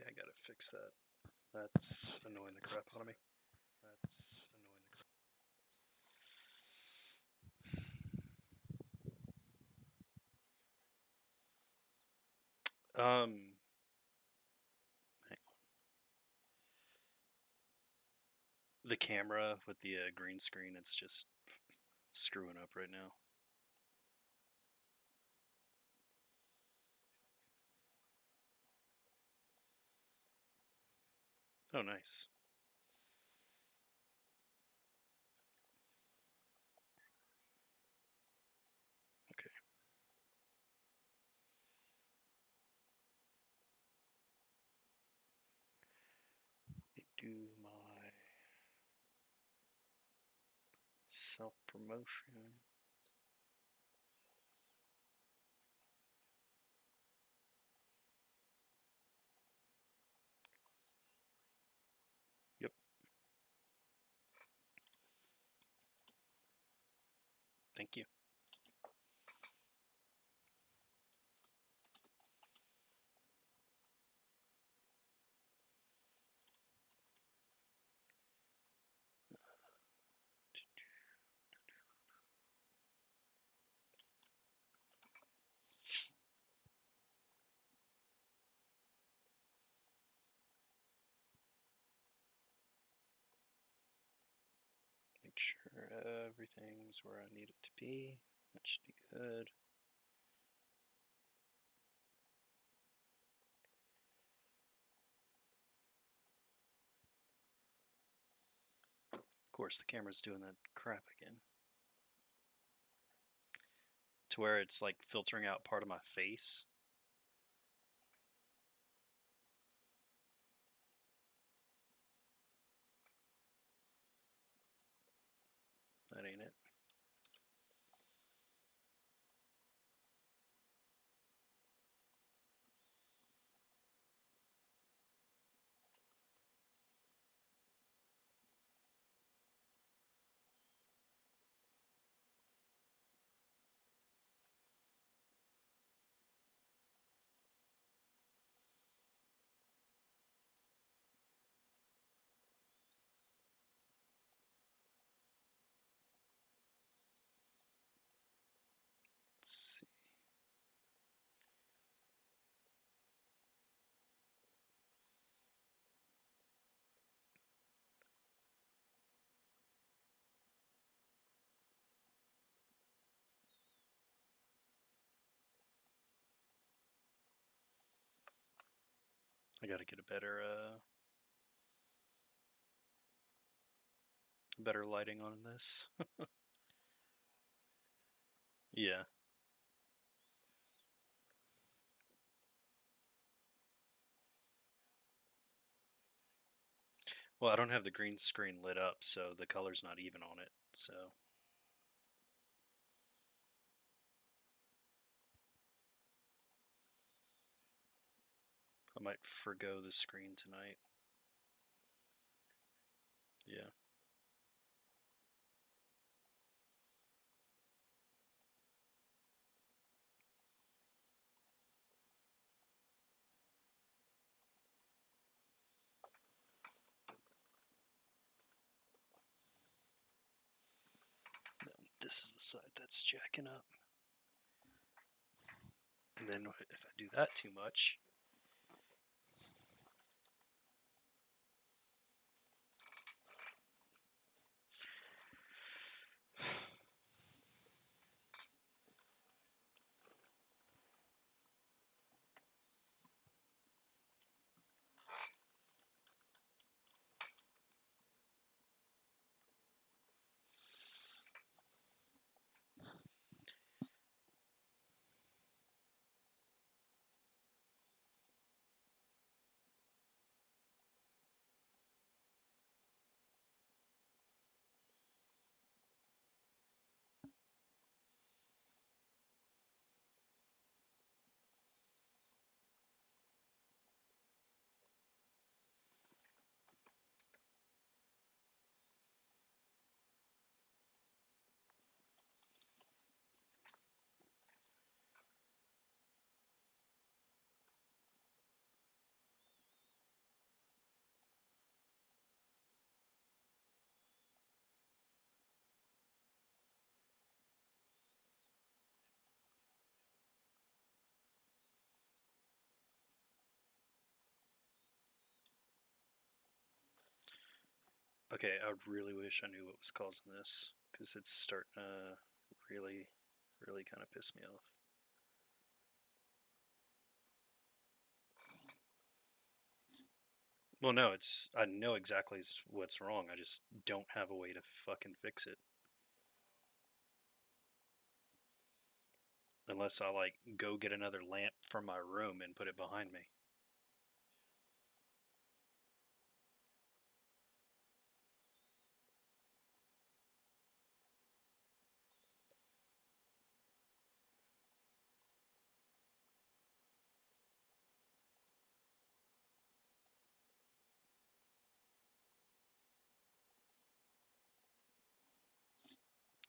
Okay, I gotta fix that. That's annoying the crap out of me. That's annoying the crap. Hang on. The camera with the green screen, it's just screwing up right now. Oh, nice. Okay. Let me do my self-promotion. Yep. Thank you. Make sure everything's where I need it to be. That should be good. Of course, the camera's doing that crap again. To where it's like filtering out part of my face. That ain't it. Let's see. I gotta get a better lighting on this. Yeah. Well, I don't have the green screen lit up, so the color's not even on it. So I might forgo the screen tonight. Yeah. This is the side that's jacking up. And then if I do that too much, Okay, I really wish I knew what was causing this, because it's starting to really, really kind of piss me off. Well, no, I know exactly what's wrong. I just don't have a way to fucking fix it. Unless I, like, go get another lamp from my room and put it behind me.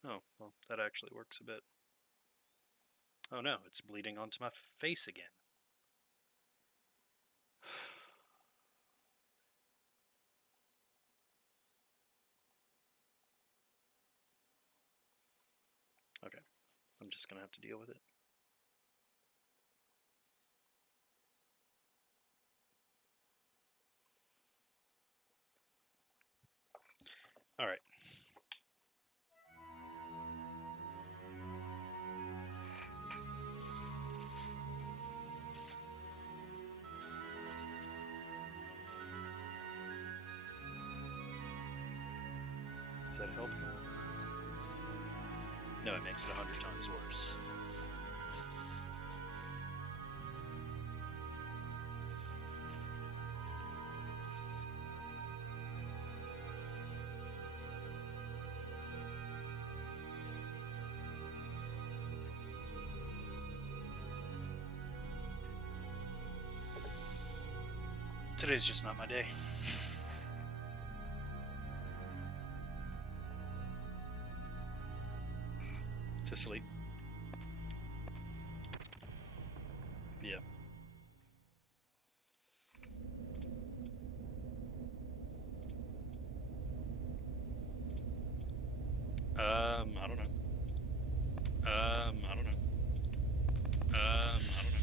Oh, well, that actually works a bit. Oh no, it's bleeding onto my face again. Okay, I'm just gonna have to deal with it. Alright. Does that help? No, it makes it 100 times worse. Today's just not my day. To sleep. Yeah. I don't know. I don't know. I don't know. I don't know.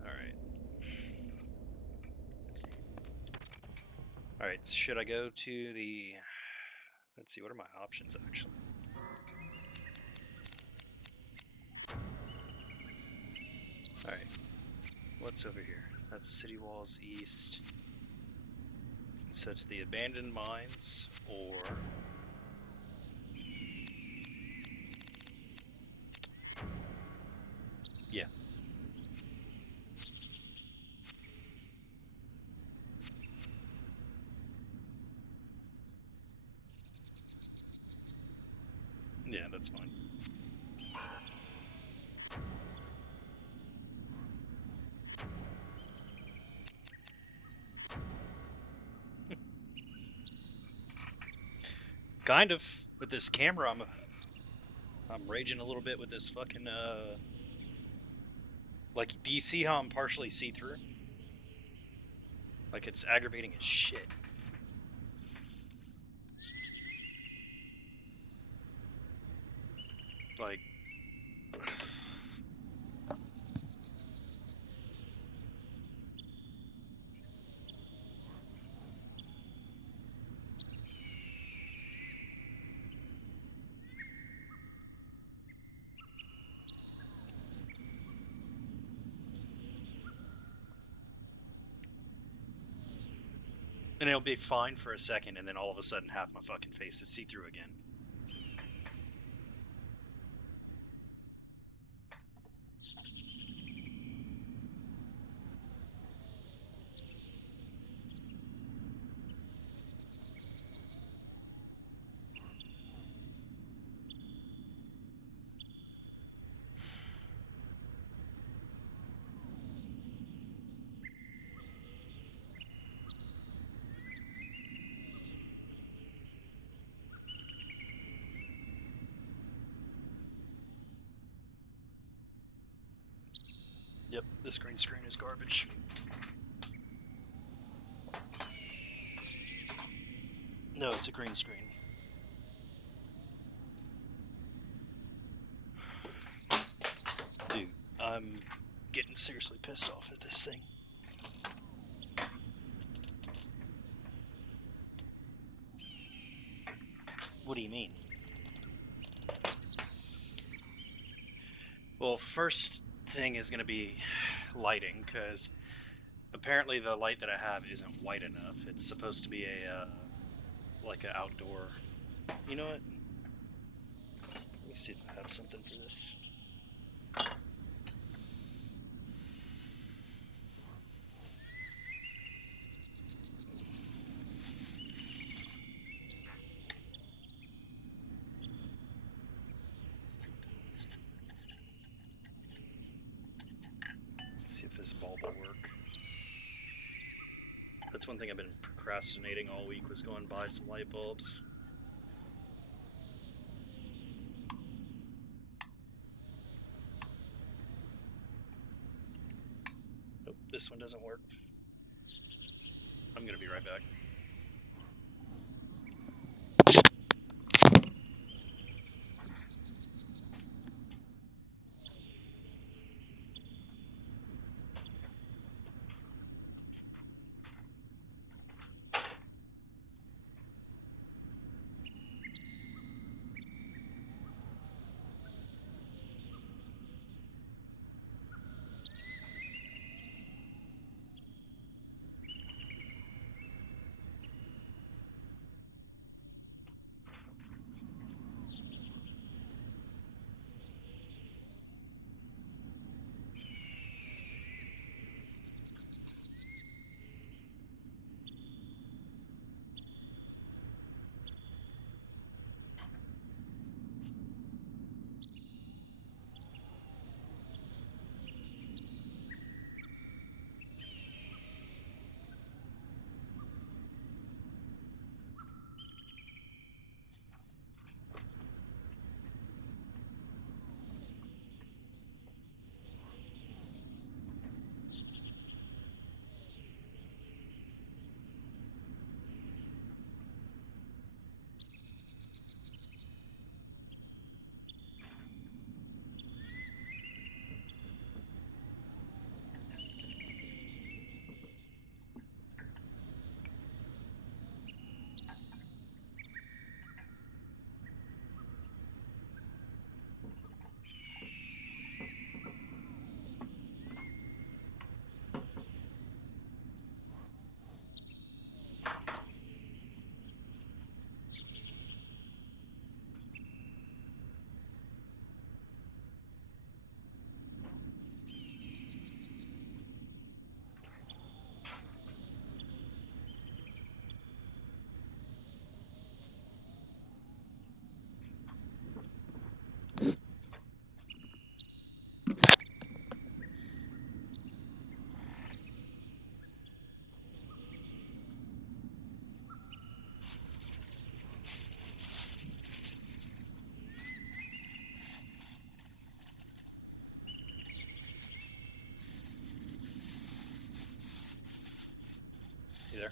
Alright. Alright, should I go to the... Let's see, what are my options, actually? Alright. What's over here? That's City Walls East. So it's the abandoned mines, or... Yeah. Yeah, that's fine. Kind of. With this camera, I'm raging a little bit with this fucking, Like, do you see how I'm partially see-through? Like, it's aggravating as shit. Like... And it'll be fine for a second, and then all of a sudden half my fucking face is see-through again. Yep, this green screen is garbage. No, it's a green screen. Dude, I'm getting What do you mean? Well, first thing is going to be lighting, because apparently the light that I have isn't white enough. It's supposed to be like an outdoor. You know what? Let me see if I have something for this. Let's see if this bulb will work. That's one thing I've been procrastinating all week, was going to buy some light bulbs. Nope, this one doesn't work. I'm going to be right back. You there?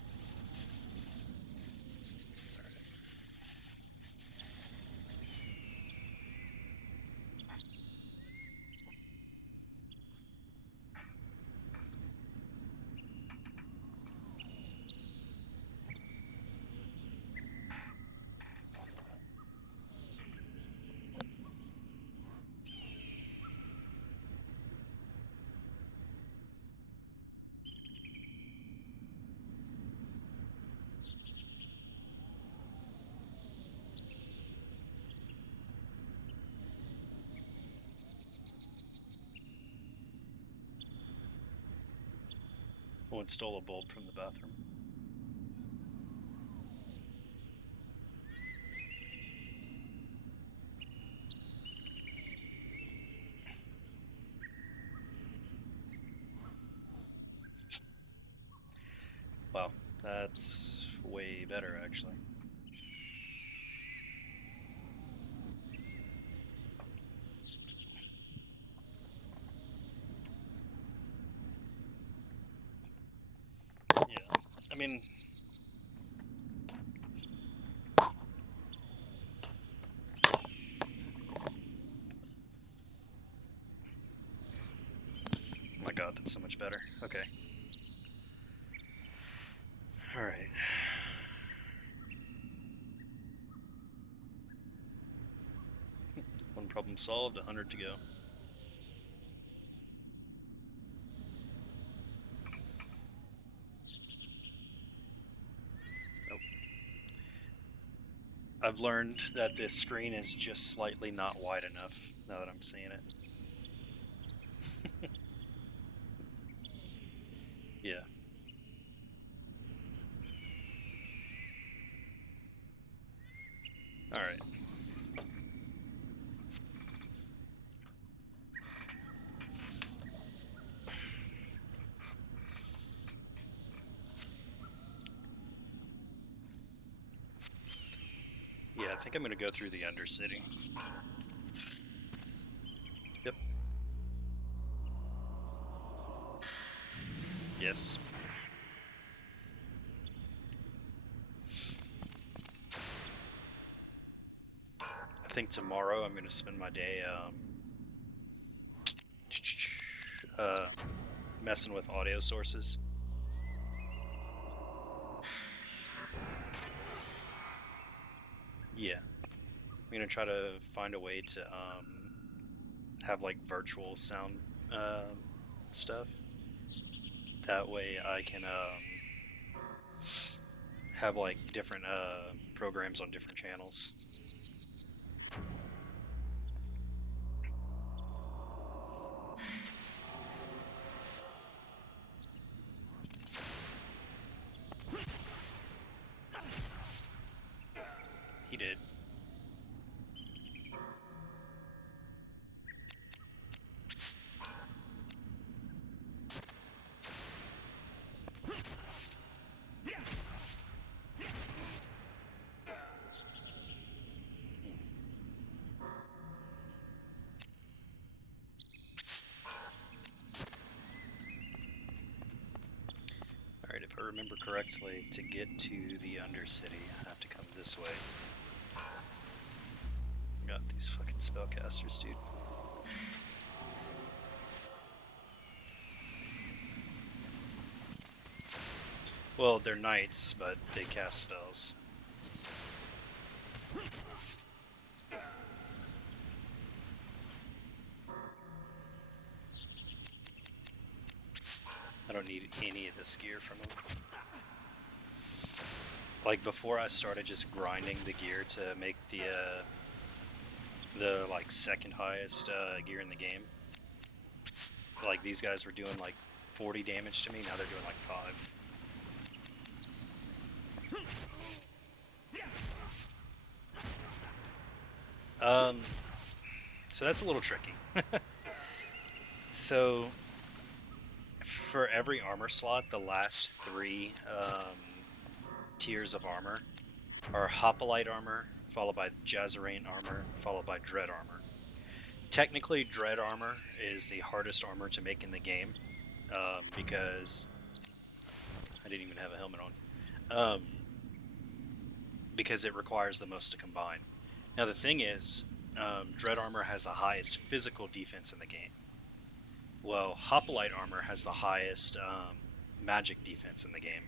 Someone stole a bulb from the bathroom. Wow, that's way better, actually. Yeah, I mean, oh my god, that's so much better. Okay. Alright. Problem solved, 100 to go. Nope. I've learned that this screen is just slightly not wide enough now that I'm seeing it. Yeah. Alright. Yeah, I think I'm going to go through the Undercity. Yep. Yes. I think tomorrow I'm going to spend my day uh, messing with audio sources. Yeah. I'm going to try to find a way to have like virtual sound stuff. That way I can have like different programs on different channels. He did. Alright, if I remember correctly, to get to the Undercity, I have to come this way. Got these fucking spellcasters, dude. Well, they're knights, but they cast spells. I don't need any of this gear from them. Like, before I started just grinding the gear to make the like second highest gear in the game, like these guys were doing like 40 damage to me, now they're doing like 5. So that's a little tricky. So for every armor slot, the last 3 tiers of armor are Hoplite armor, followed by Jazzerain armor, followed by Dread armor. Technically, Dread armor is the hardest armor to make in the game, because I didn't even have a helmet on. Because it requires the most to combine. Now the thing is, Dread armor has the highest physical defense in the game. Well, Hoplite armor has the highest magic defense in the game.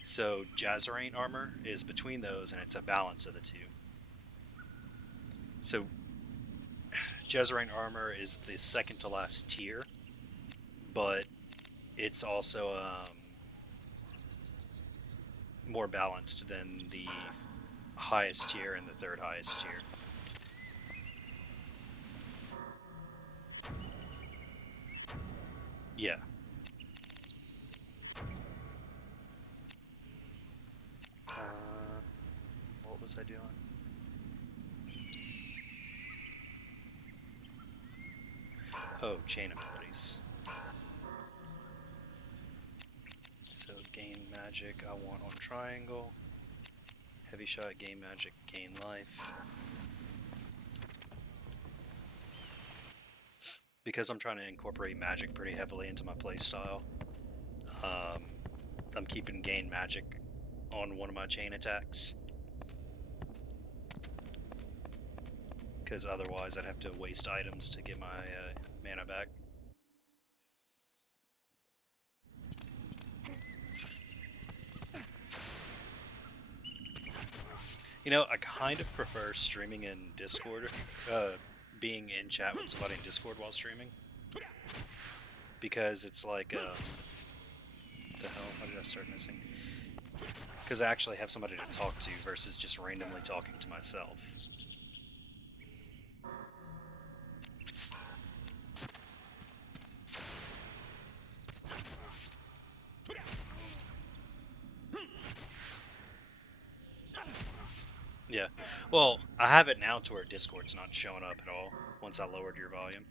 So Jazzerain armor is between those, and it's a balance of the two. So Jazzerain armor is the second to last tier, but it's also more balanced than the highest tier and the third highest tier. Yeah. What was I doing? Oh, chain abilities. So gain magic I want on triangle. Heavy shot, gain magic, gain life. Because I'm trying to incorporate magic pretty heavily into my playstyle, I'm keeping gain magic on one of my chain attacks. Because otherwise I'd have to waste items to get my mana back. I kind of prefer streaming in Discord, being in chat with somebody in Discord while streaming, because it's like, the hell? What did I start missing? Because I actually have somebody to talk to versus just randomly talking to myself. Yeah. Well, I have it now to where Discord's not showing up at all once I lowered your volume.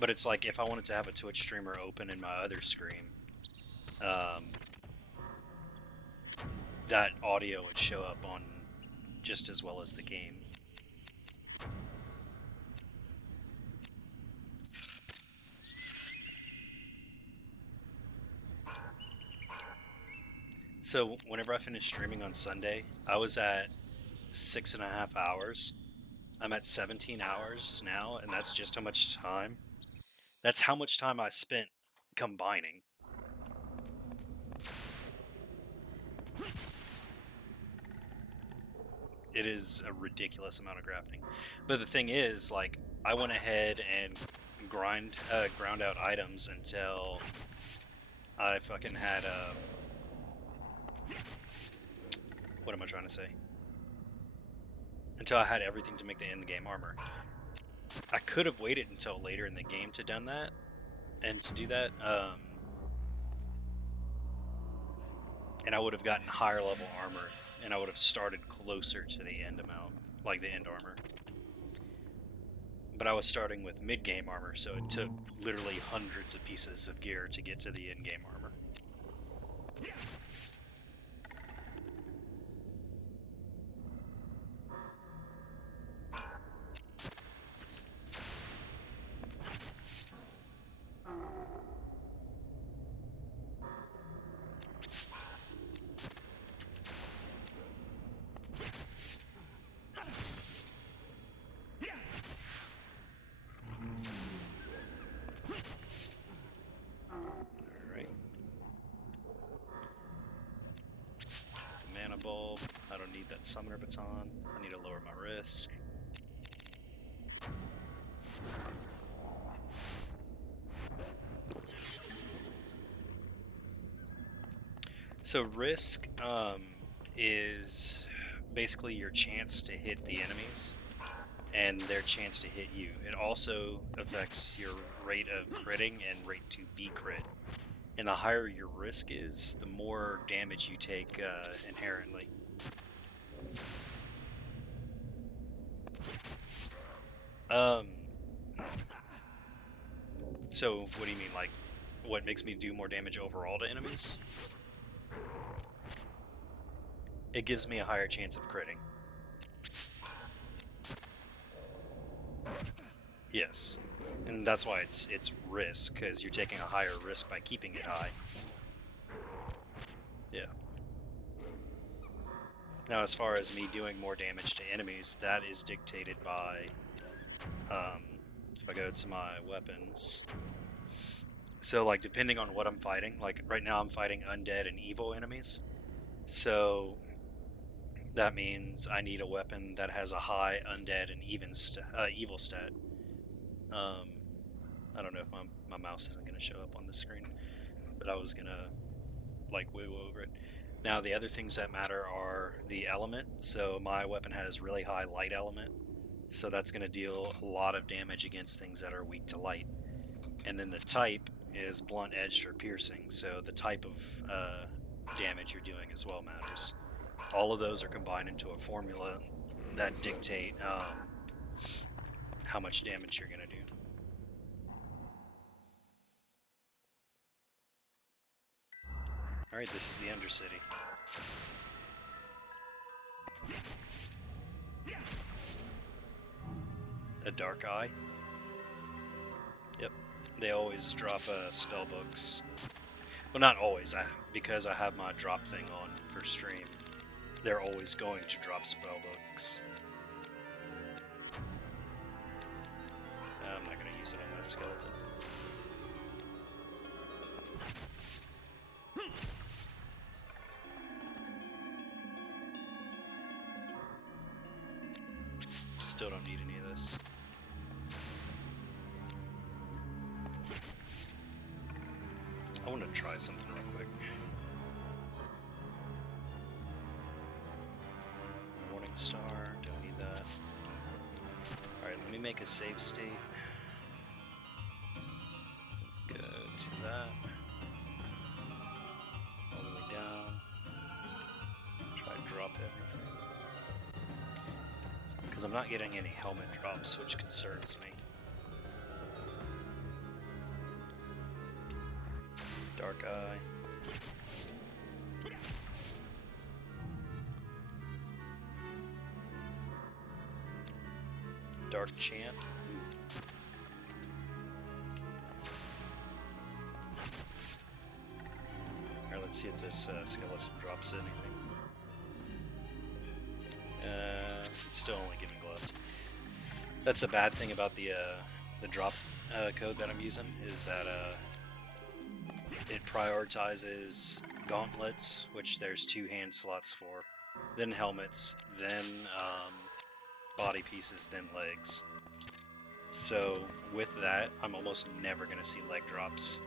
But it's like if I wanted to have a Twitch streamer open in my other screen, um, that audio would show up on just as well as the game. So whenever I finished streaming on Sunday, I was at 6.5 hours. I'm at 17 hours now, and that's just how much time. That's how much time I spent combining. It is a ridiculous amount of grafting. But the thing is, like, I went ahead and ground out items until I fucking had what am I trying to say? Until I had everything to make the end game armor. I could have waited until later in the game to done that, and to do that, and I would have gotten higher level armor, and I would have started closer to the end amount, like the end armor. But I was starting with mid-game armor, so it took literally hundreds of pieces of gear to get to the end-game armor. Bulb. I don't need that summoner baton. I need to lower my risk. So risk is basically your chance to hit the enemies and their chance to hit you. It also affects your rate of critting and rate to be crit. And the higher your risk is, the more damage you take inherently. So what do you mean, like, what makes me do more damage overall to enemies? It gives me a higher chance of critting. Yes. And that's why it's risk, because you're taking a higher risk by keeping it high. Yeah. Now, as far as me doing more damage to enemies, that is dictated by, if I go to my weapons. So, like, depending on what I'm fighting, like, right now I'm fighting undead and evil enemies. So, that means I need a weapon that has a high undead and evil stat. I don't know if my mouse isn't going to show up on the screen, but I was going to, like, wiggle over it. Now, the other things that matter are the element. So my weapon has really high light element, so that's going to deal a lot of damage against things that are weak to light. And then the type is blunt edged or piercing, so the type of damage you're doing as well matters. All of those are combined into a formula that dictate how much damage you're going to do. Alright, this is the Undercity. A Dark Eye. Yep. They always drop spell books. Well, not always, because I have my drop thing on for stream. They're always going to drop spell books. I'm not going to use it on that skeleton. Still don't need any of this. I want to try something real quick. Morning Star, don't need that. Alright, let me make a save state. Go to that. All the way down. Try to drop everything. Because I'm not getting any helmet drops, which concerns me. Dark Eye. Dark Champ. Alright, let's see if this skeleton drops anything. It's still only giving gloves. That's a bad thing about the drop code that I'm using, is that it prioritizes gauntlets, which there's 2 hand slots for, then helmets, then body pieces, then legs. So with that, I'm almost never going to see leg drops.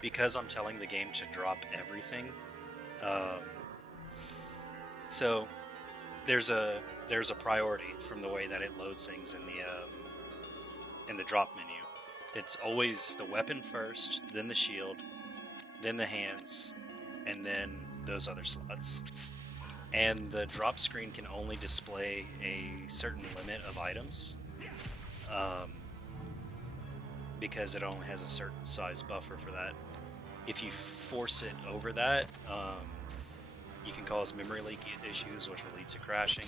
Because I'm telling the game to drop everything. So there's a priority from the way that it loads things in the drop menu. It's always the weapon first, then the shield, then the hands, and then those other slots. And the drop screen can only display a certain limit of items, because it only has a certain size buffer for that. If you force it over that, you can cause memory leak issues, which will lead to crashing.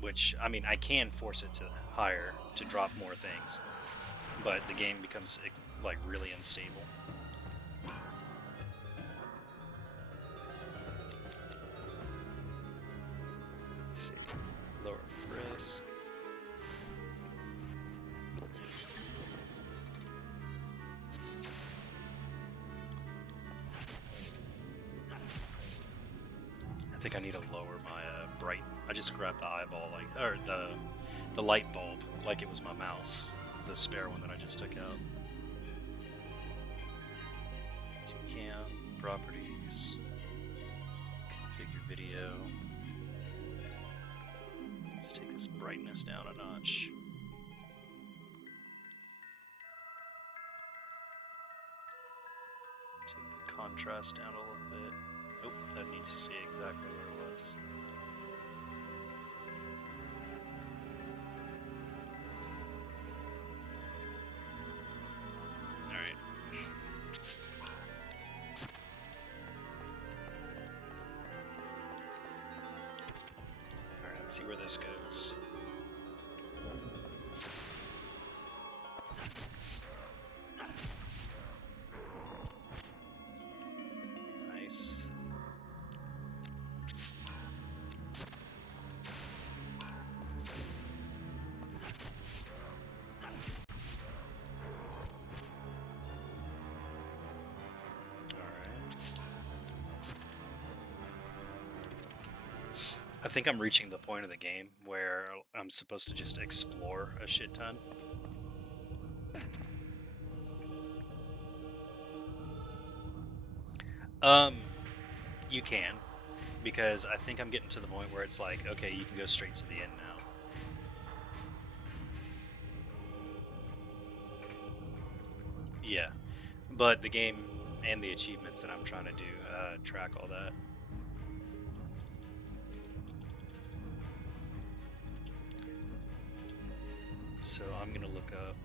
Which, I mean, I can force it to higher to drop more things, but the game becomes like really unstable. Let's see, lower risk. I think I need to lower my bright. I just grabbed the eyeball, or the light bulb, like it was my mouse, the spare one that I just took out. So cam, properties, configure video. Let's take this brightness down a notch. Take the contrast down a little bit. Nope, that needs to stay exactly where it was. Alright. Alright, let's see where this goes. Nice. I think I'm reaching the point of the game where I'm supposed to just explore a shit ton. You can, because I think I'm getting to the point where it's like, okay, you can go straight to the end now. Yeah, but the game and the achievements that I'm trying to do track all that. So I'm going to look up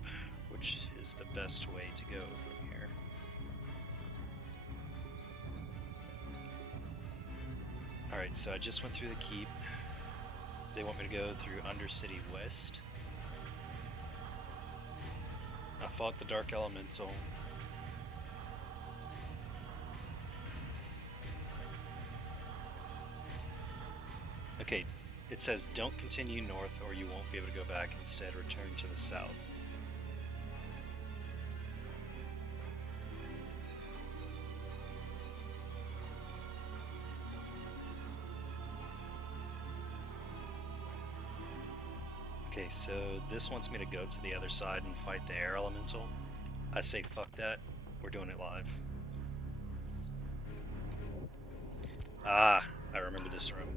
which is the best way to go from here. Alright, so I just went through the keep. They want me to go through Undercity West. I fought the Dark Elemental. Okay, it says don't continue north or you won't be able to go back. Instead, return to the south. Okay, so this wants me to go to the other side and fight the air elemental. I say fuck that. We're doing it live. Ah, I remember this room.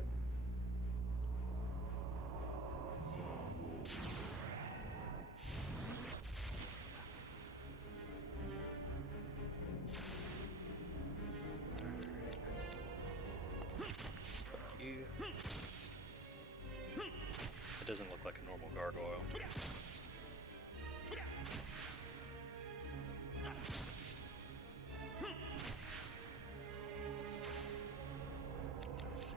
Fuck you. It doesn't look like a normal gargoyle. Let's see.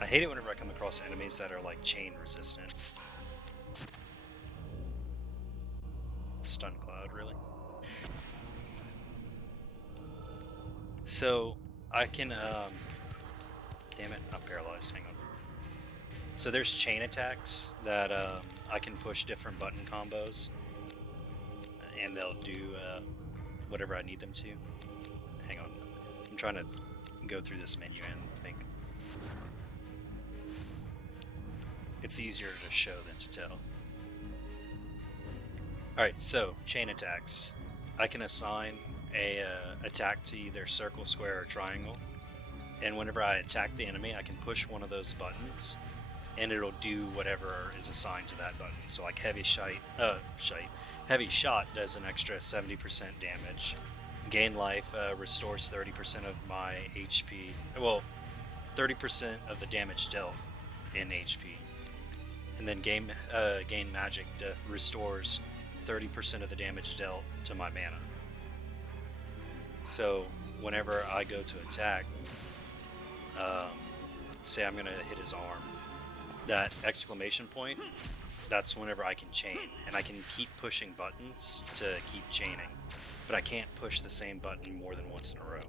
I hate it whenever I come across enemies that are like chain resistant. Stun cloud, really? So I can damn it, I'm paralyzed, hang on. So there's chain attacks that I can push different button combos and they'll do whatever I need them to. Hang on, I'm trying to go through this menu and think. It's easier to show than to tell. Alright, so chain attacks. I can assign a attack to either circle, square, or triangle. And whenever I attack the enemy, I can push one of those buttons, and it'll do whatever is assigned to that button. So like heavy heavy shot does an extra 70% damage. Gain life restores 30% of my HP. Well, 30% of the damage dealt in HP. And then gain magic restores 30% of the damage dealt to my mana. So whenever I go to attack, say I'm gonna hit his arm, that exclamation point, that's whenever I can chain, and I can keep pushing buttons to keep chaining, but I can't push the same button more than once in a row.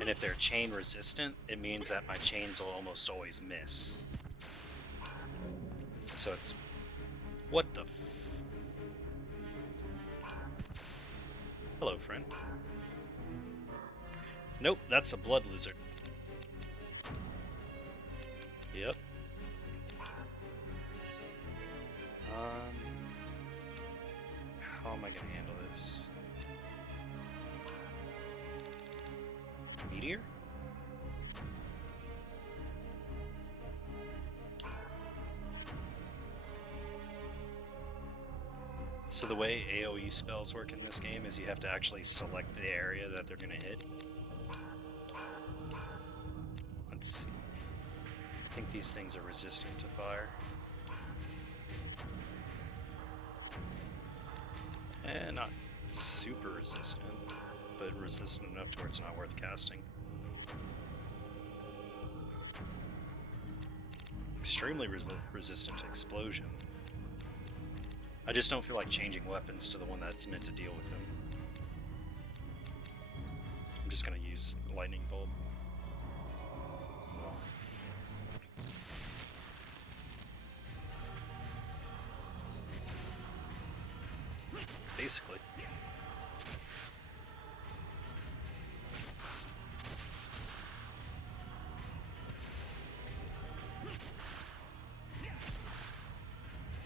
And if they're chain resistant, it means that my chains will almost always miss. So it's... What the f... Hello, friend. Nope, that's a blood lizard. Yep. How am I gonna handle this? Meteor? So the way AoE spells work in this game is you have to actually select the area that they're gonna hit. Let's see. I think these things are resistant to fire. Not super resistant, but resistant enough to where it's not worth casting. Extremely resistant to explosion. I just don't feel like changing weapons to the one that's meant to deal with him. I'm just gonna use the lightning bolt. Basically.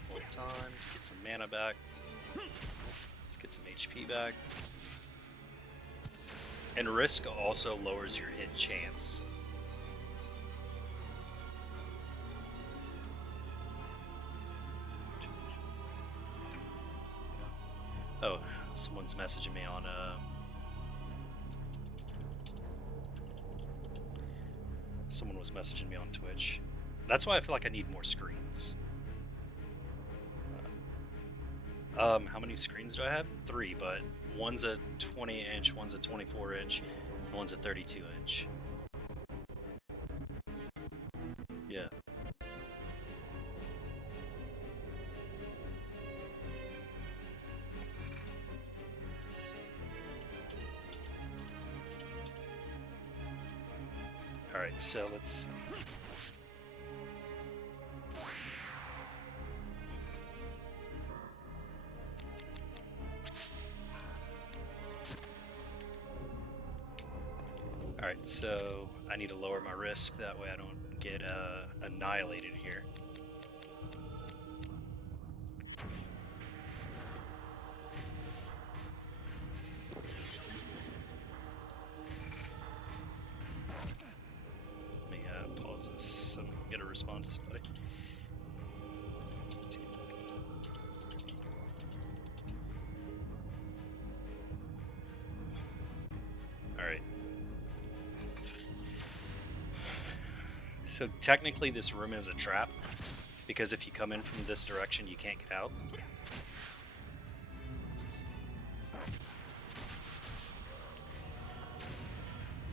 One time to get some mana back. Let's get some HP back. And risk also lowers your hit chance. Oh, someone's messaging me on someone was messaging me on Twitch. That's why I feel like I need more screens. How many screens do I have? 3, but one's a 20-inch, one's a 24-inch, and one's a 32-inch. Yeah. Alright, so let's see. Alright, so I need to lower my risk, that way I don't get annihilated here. Let me pause this so we can get a response to somebody. Alright. So technically this room is a trap, because if you come in from this direction you can't get out.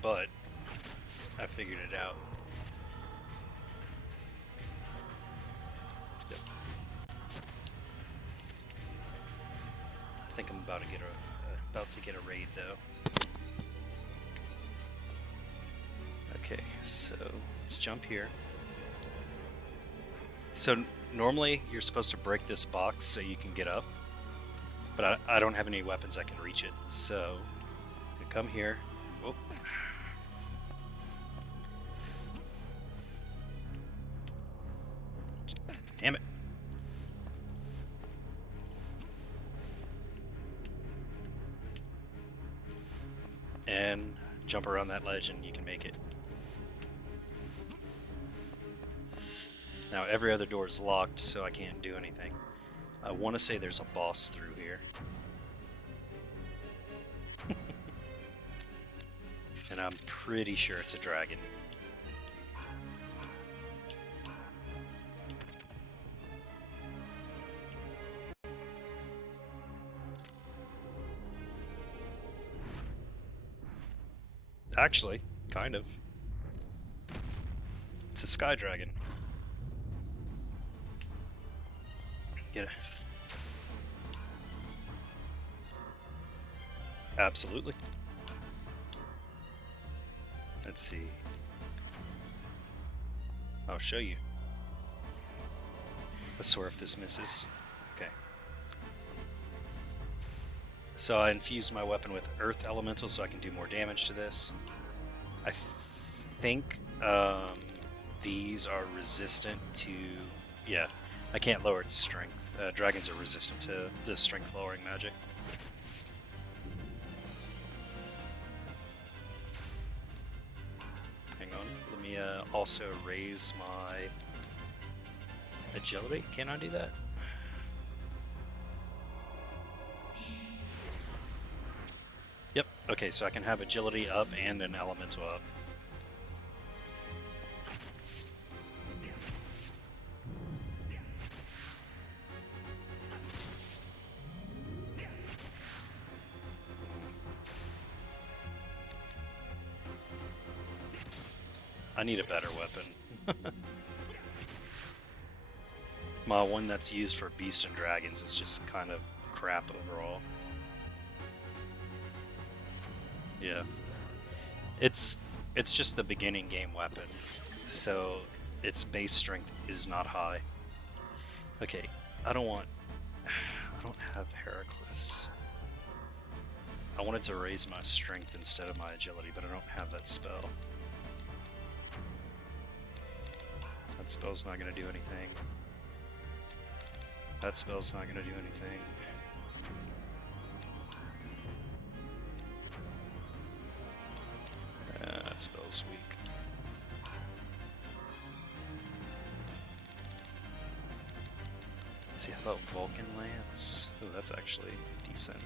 But I figured it out. Yep. I think I'm about to get a raid though. Okay, so let's jump here. So normally you're supposed to break this box so you can get up, but I don't have any weapons that can reach it. So you come here. Whoop. Damn it. And jump around that ledge and you can make it. Now every other door is locked, so I can't do anything. I want to say there's a boss through here. And I'm pretty sure it's a dragon. Actually, kind of. It's a sky dragon. Get it? Absolutely. Let's see. I'll show you. Let's swear if this misses. Okay. So I infused my weapon with Earth Elemental so I can do more damage to this. I think these are resistant to... Yeah, I can't lower its strength. Dragons are resistant to the strength lowering magic. Hang on, let me also raise my agility. Can I do that? Yep, okay, so I can have agility up and an elemental up. I need a better weapon. My one that's used for beast and dragons is just kind of crap overall. Yeah. It's just the beginning game weapon, so its base strength is not high. Okay, I don't have Heracles. I wanted to raise my strength instead of my agility, but I don't have that spell. That spell's not going to do anything. That spell's not going to do anything. That spell's weak. Let's see, how about Vulcan Lance? Oh, that's actually decent.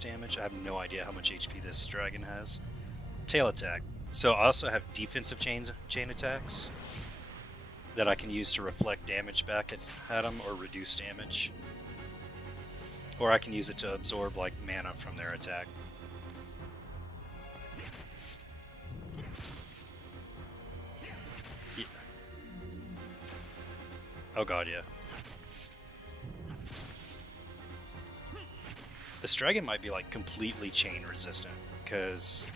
Damage. I have no idea how much HP this dragon has. Tail attack. So I also have defensive chain attacks that I can use to reflect damage back at them or reduce damage. Or I can use it to absorb like mana from their attack. Yeah. Oh god, yeah. This dragon might be like completely chain resistant, because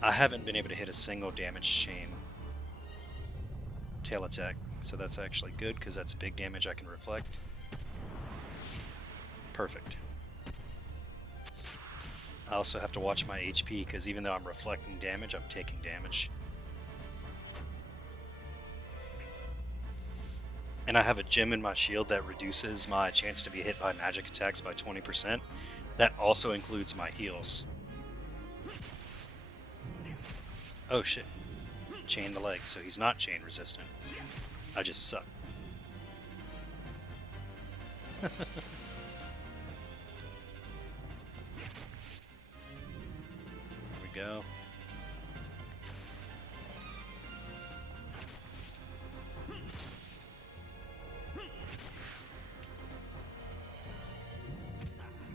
I haven't been able to hit a single damage chain tail attack. so that's actually good because that's big damage I can reflect. Perfect. I also have to watch my HP because even though I'm reflecting damage, I'm taking damage. And I have a gem in my shield that reduces my chance to be hit by magic attacks by 20%. That also includes my heals. Oh shit. Chain the leg, so he's not chain resistant. I just suck. There we go.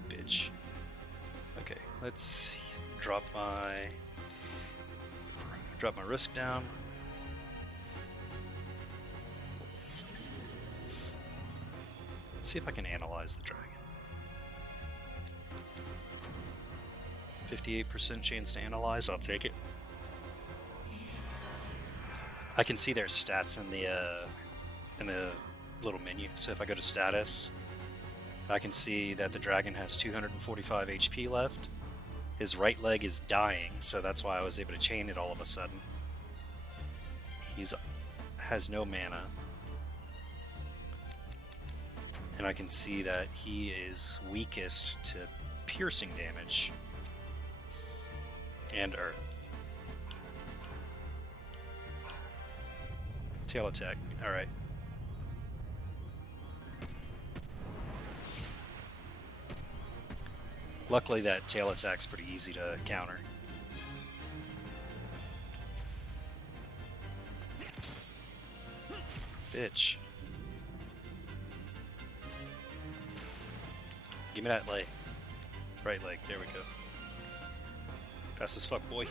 Bitch. Okay, let's drop my risk down. Let's see if I can analyze the dragon. 58% chance to analyze, I'll take it. I can see their stats in the little menu. So if I go to status, I can see that the dragon has 245 HP left. His right leg is dying, so that's why I was able to chain it all of a sudden. He's has no mana. And I can see that he is weakest to piercing damage and earth. Tail attack. Alright. Luckily that tail attack's pretty easy to counter. Bitch. Give me that leg. Right leg. There we go. Fast as fuck, boy.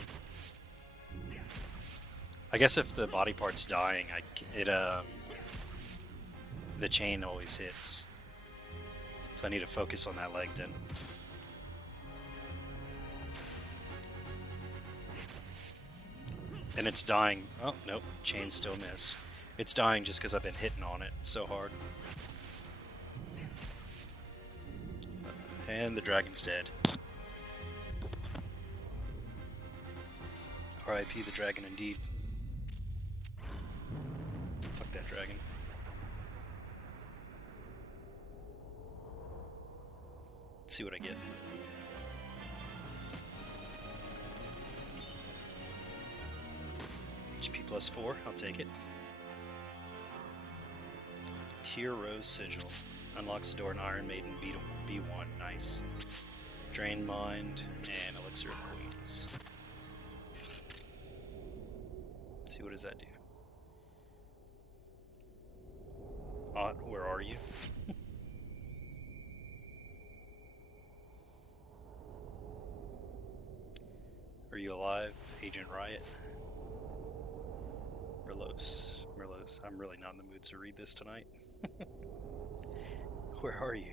I guess if the body part's dying, the chain always hits. So I need to focus on that leg then. And it's dying. Oh, nope. Chain still missed. It's dying just because I've been hitting on it so hard. And the dragon's dead. R.I.P. the dragon indeed. Fuck that dragon. Let's see what I get. HP plus 4, I'll take it. Tier Rose Sigil. Unlocks the door in Iron Maiden B1. Nice. Drain Mind and Elixir of Queens. Let's see, what does that do? Where are you? Are you alive, Agent Riot? Merlos. I'm really not in the mood to read this tonight. Where are you?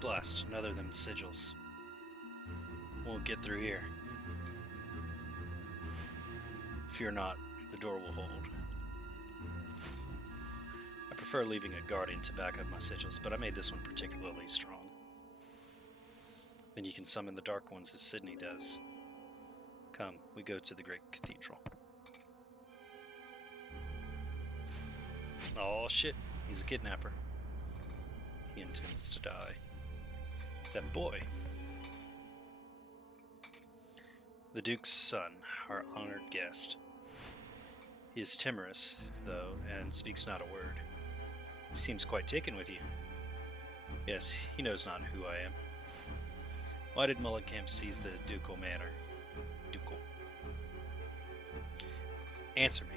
Blast, none other than sigils. Won't get through here. Fear not, the door will hold. I prefer leaving a guardian to back up my sigils, but I made this one particularly strong. Then you can summon the dark ones as Sydney does. Come, we go to the great cathedral. Oh shit, he's a kidnapper. He intends to die. That boy. The Duke's son, our honored guest. He is timorous, though, and speaks not a word. He seems quite taken with you. Yes, he knows not who I am. Why did Mullenkamp seize the ducal manor? Ducal. Answer me.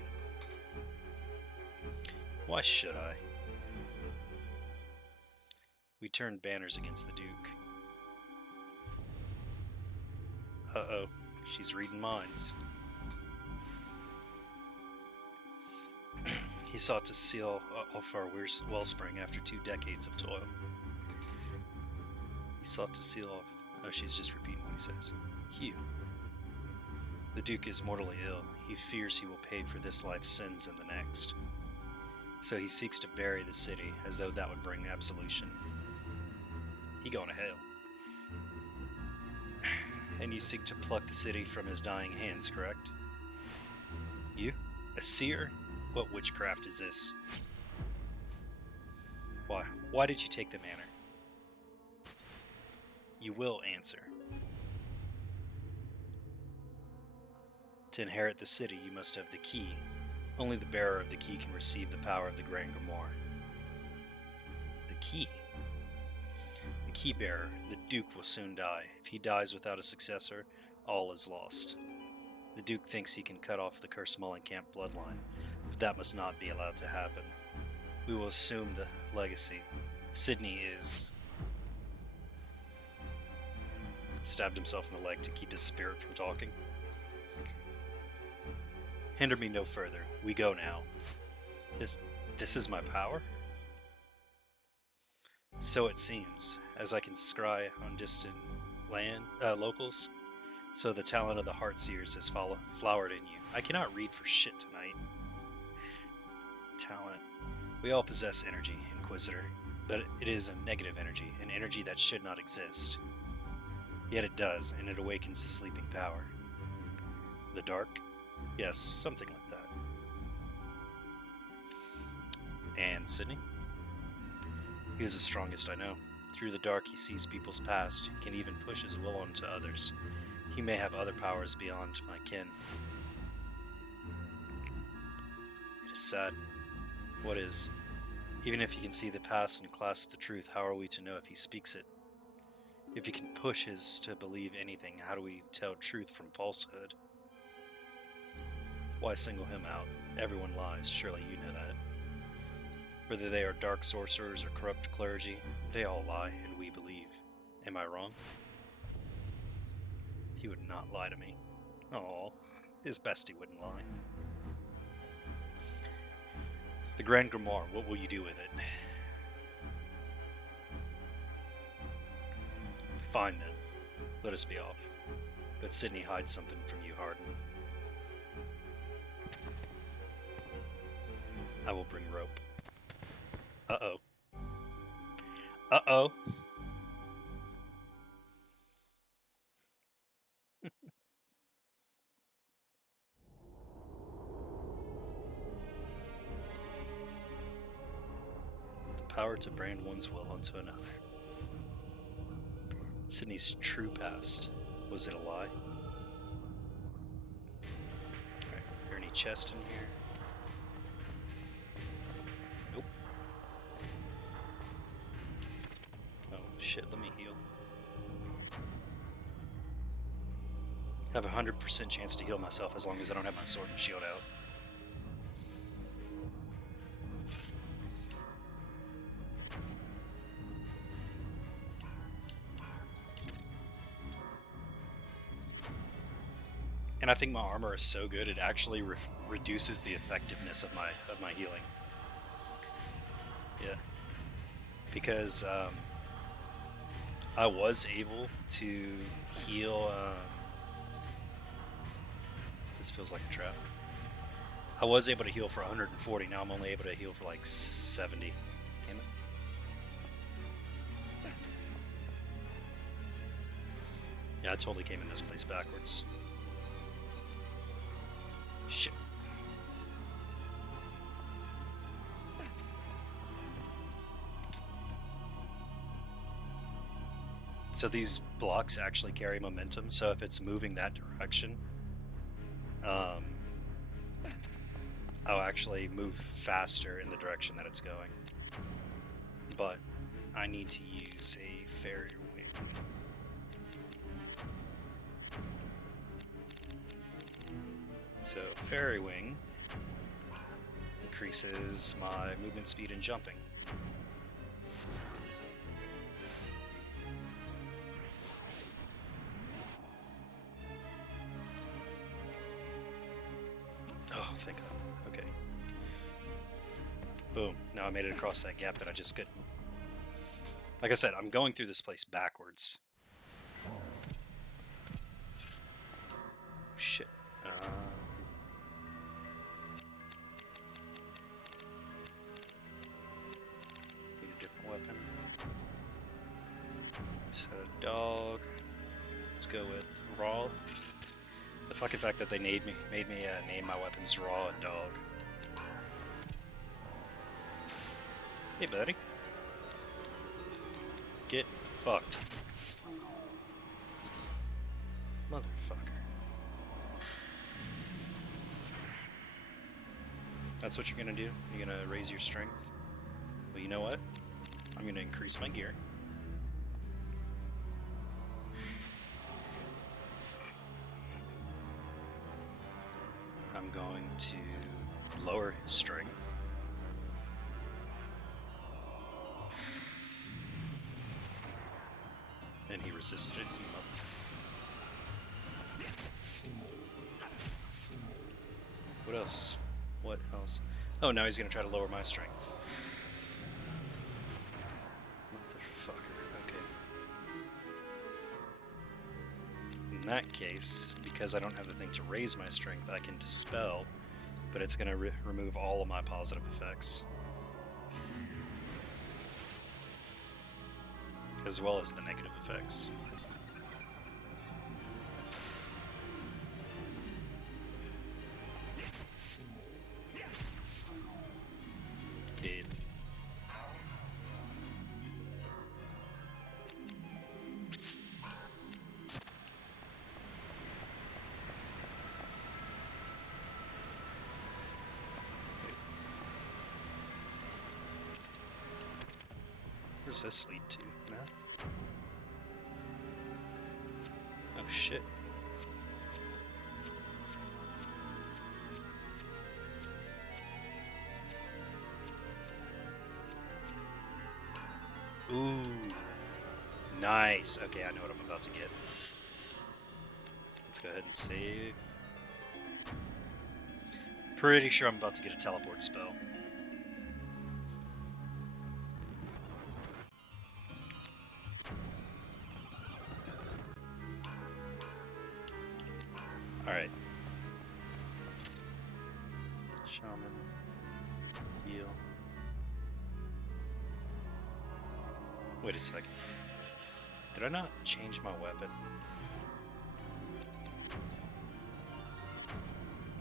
Why should I? We turned banners against the Duke. Uh-oh, she's reading minds. He sought to seal off our wellspring after 2 decades of toil. He sought to seal off... Oh, she's just repeating what he says. Hugh. The Duke is mortally ill. He fears he will pay for this life's sins in the next. So he seeks to bury the city, as though that would bring absolution. He going to hell. And you seek to pluck the city from his dying hands, correct? You? A seer? What witchcraft is this? Why? Why did you take the manor? You will answer. To inherit the city, you must have the key. Only the bearer of the key can receive the power of the Grand Grimoire. The key? The key bearer, the Duke, will soon die. If he dies without a successor, all is lost. The Duke thinks he can cut off the cursed Mullenkamp bloodline, but that must not be allowed to happen. We will assume the legacy. Sidney is... Stabbed himself in the leg to keep his spirit from talking. Hinder me no further. We go now. This is my power? So it seems, as I can scry on distant locals, so the talent of the Heartseers has flowered in you. I cannot read for shit tonight. Talent. We all possess energy, Inquisitor, but it is a negative energy, an energy that should not exist. Yet it does, and it awakens the sleeping power. The dark? Yes, something like that. And Sidney? He is the strongest I know. Through the dark he sees people's past, can even push his will onto others. He may have other powers beyond my kin. It is sad. What is? Even if he can see the past and clasp the truth, how are we to know if he speaks it? If he can push his to believe anything, how do we tell truth from falsehood? Why single him out? Everyone lies, surely you know that. Whether they are dark sorcerers or corrupt clergy, they all lie, and we believe. Am I wrong? He would not lie to me. Oh, his bestie wouldn't lie. The Grand Grimoire, what will you do with it? Fine then. Let us be off. But Sidney hides something from you, Harden. I will bring rope. Uh-oh. Uh-oh. The power to brand one's will onto another. Sidney's true past. Was it a lie? Alright, are there any chests in here? Nope. Oh shit, let me heal. I have a 100% chance to heal myself as long as I don't have my sword and shield out. And I think my armor is so good it actually reduces the effectiveness of my healing. Yeah, because I was able to heal. This feels like a trap. I was able to heal for 140. Now I'm only able to heal for like 70. Damn it. Yeah, I totally came in this place backwards. Shit. So these blocks actually carry momentum, so if it's moving that direction, I'll actually move faster in the direction that it's going. But I need to use a farrier wing. So Fairy Wing increases my movement speed and jumping. Oh, thank God. Okay. Boom. Now I made it across that gap that I just couldn't. Like I said, I'm going through this place backwards. Shit. Need a different weapon. So, dog. Let's go with raw. The fucking fact that they made me name my weapons raw and dog. Hey, buddy. Get fucked. Motherfucker. That's what you're gonna do? You're gonna raise your strength? Well, you know what? I'm gonna increase my gear. I'm going to lower his strength. And he resisted it. What else? What else? Oh, now he's gonna try to lower my strength. Motherfucker. Okay. In that case, because I don't have the thing to raise my strength, I can dispel, but it's gonna remove all of my positive effects. As well as the negative effects. Dead. Where's this lead to? Matt? Oh shit. Ooh. Nice. Okay, I know what I'm about to get. Let's go ahead and save. Pretty sure I'm about to get a teleport spell. Alright. Shaman. Heal. Wait a second. Did I not change my weapon?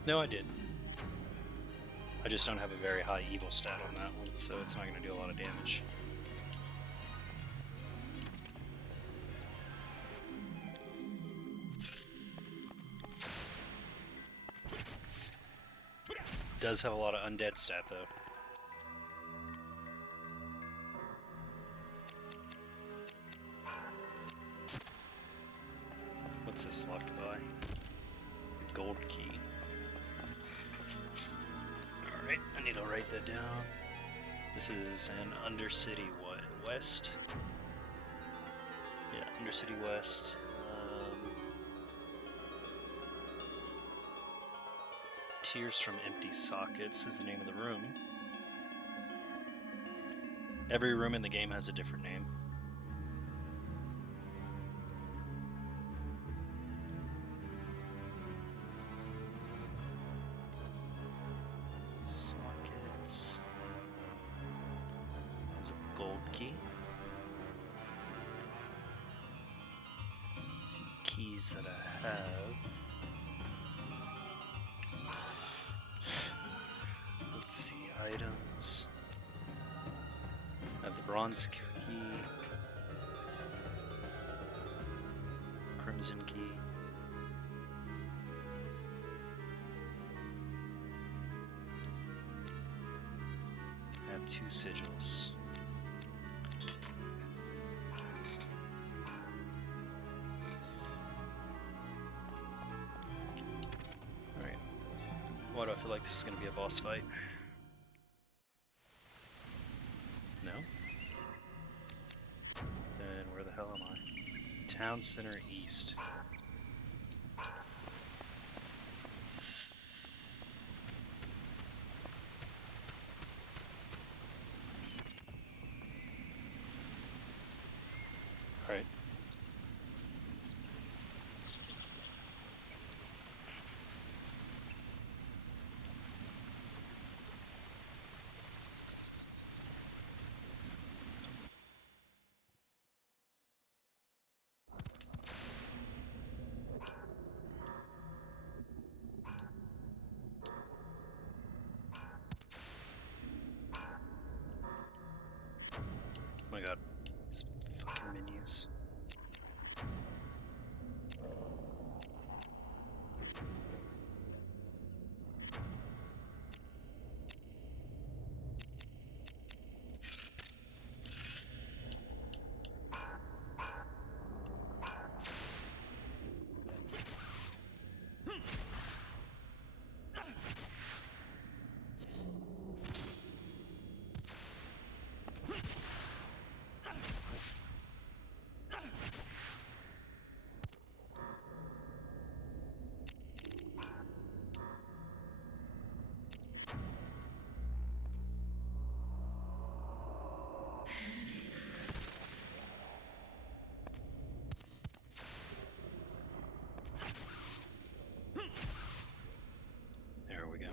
No, I did. I just don't have a very high evil stat on that one, so it's not going to do a lot of damage. Does have a lot of undead stat though. What's this locked by? Gold key. Alright, I need to write that down. This is an Undercity West. Yeah, Undercity West. Tears from Empty Sockets is the name of the room. Every room in the game has a different name. Sockets. There's a gold key. Some keys that I have. Let's see, items. I have the bronze key, crimson key. I have 2 sigils. Alright. Why do I feel like this is going to be a boss fight? No? Then where the hell am I? Town Center East. Alright. Oh my god. These fucking menus. There we go.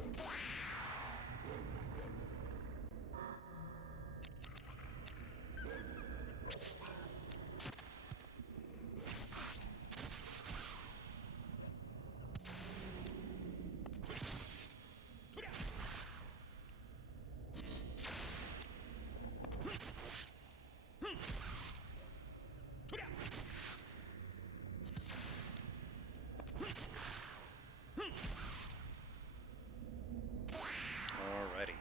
Alrighty.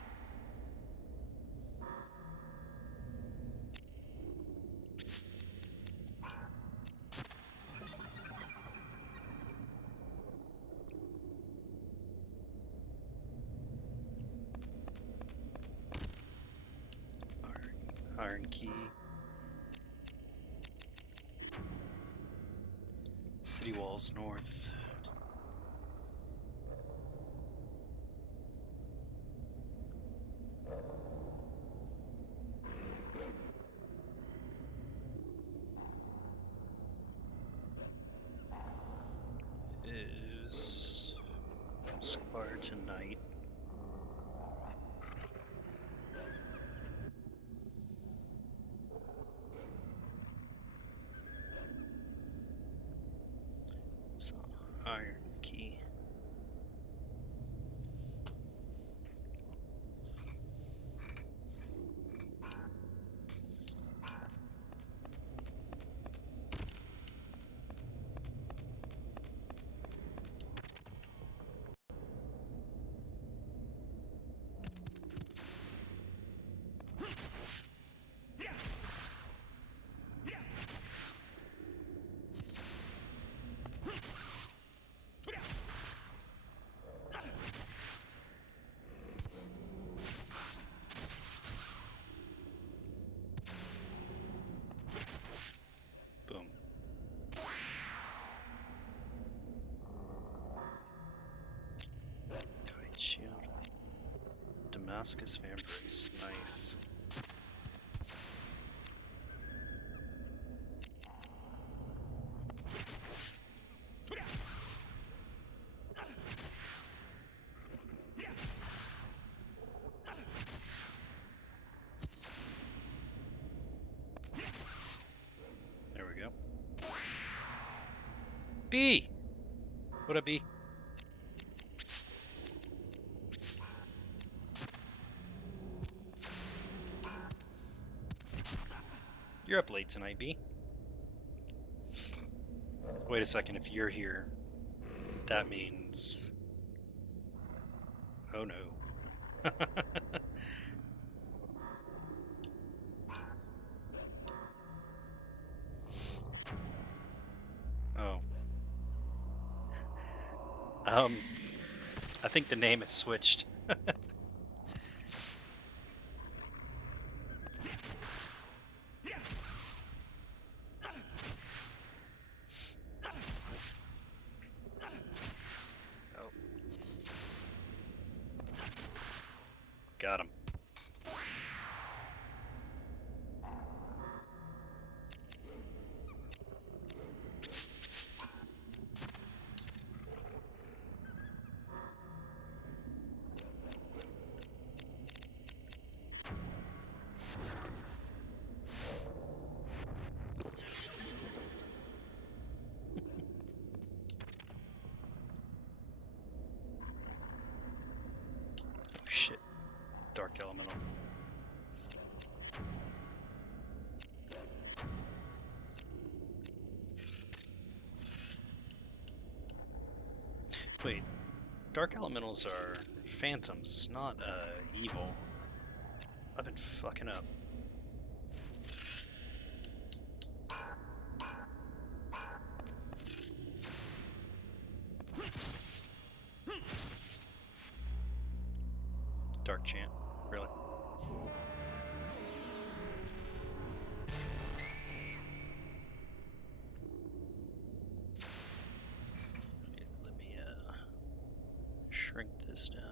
Iron key. City walls north. Is Squire tonight. It's iron key. Boom. Kite shield. Damascus Vambrace. Nice. There we go. B! What up, B? You're up late tonight, B. Wait a second, if you're here, that means... Oh no. Oh. I think the name has switched. Oh. Got him. Shit. Dark Elemental. Wait. Dark Elementals are phantoms, not evil. I've been fucking up. Dark Chant, really. Let me shrink this down.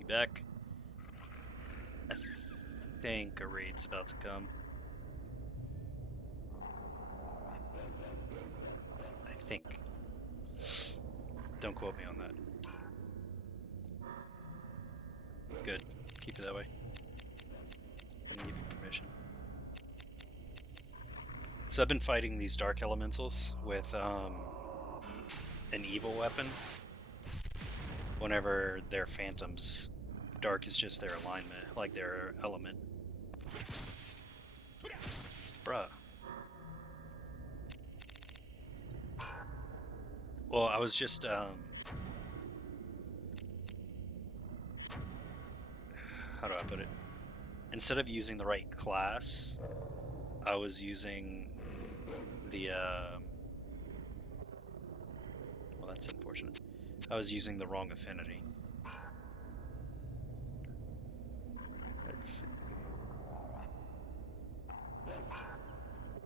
You back? I think a raid's about to come. I think. Don't quote me on that. Good. Keep it that way. I didn't give you permission. So I've been fighting these dark elementals with an evil weapon. Whenever they're phantoms, dark is just their alignment, like their element. Bruh. Well, I was just how do I put it? Instead of using the right class, I was using the well, that's unfortunate. I was using the wrong affinity. Let's see.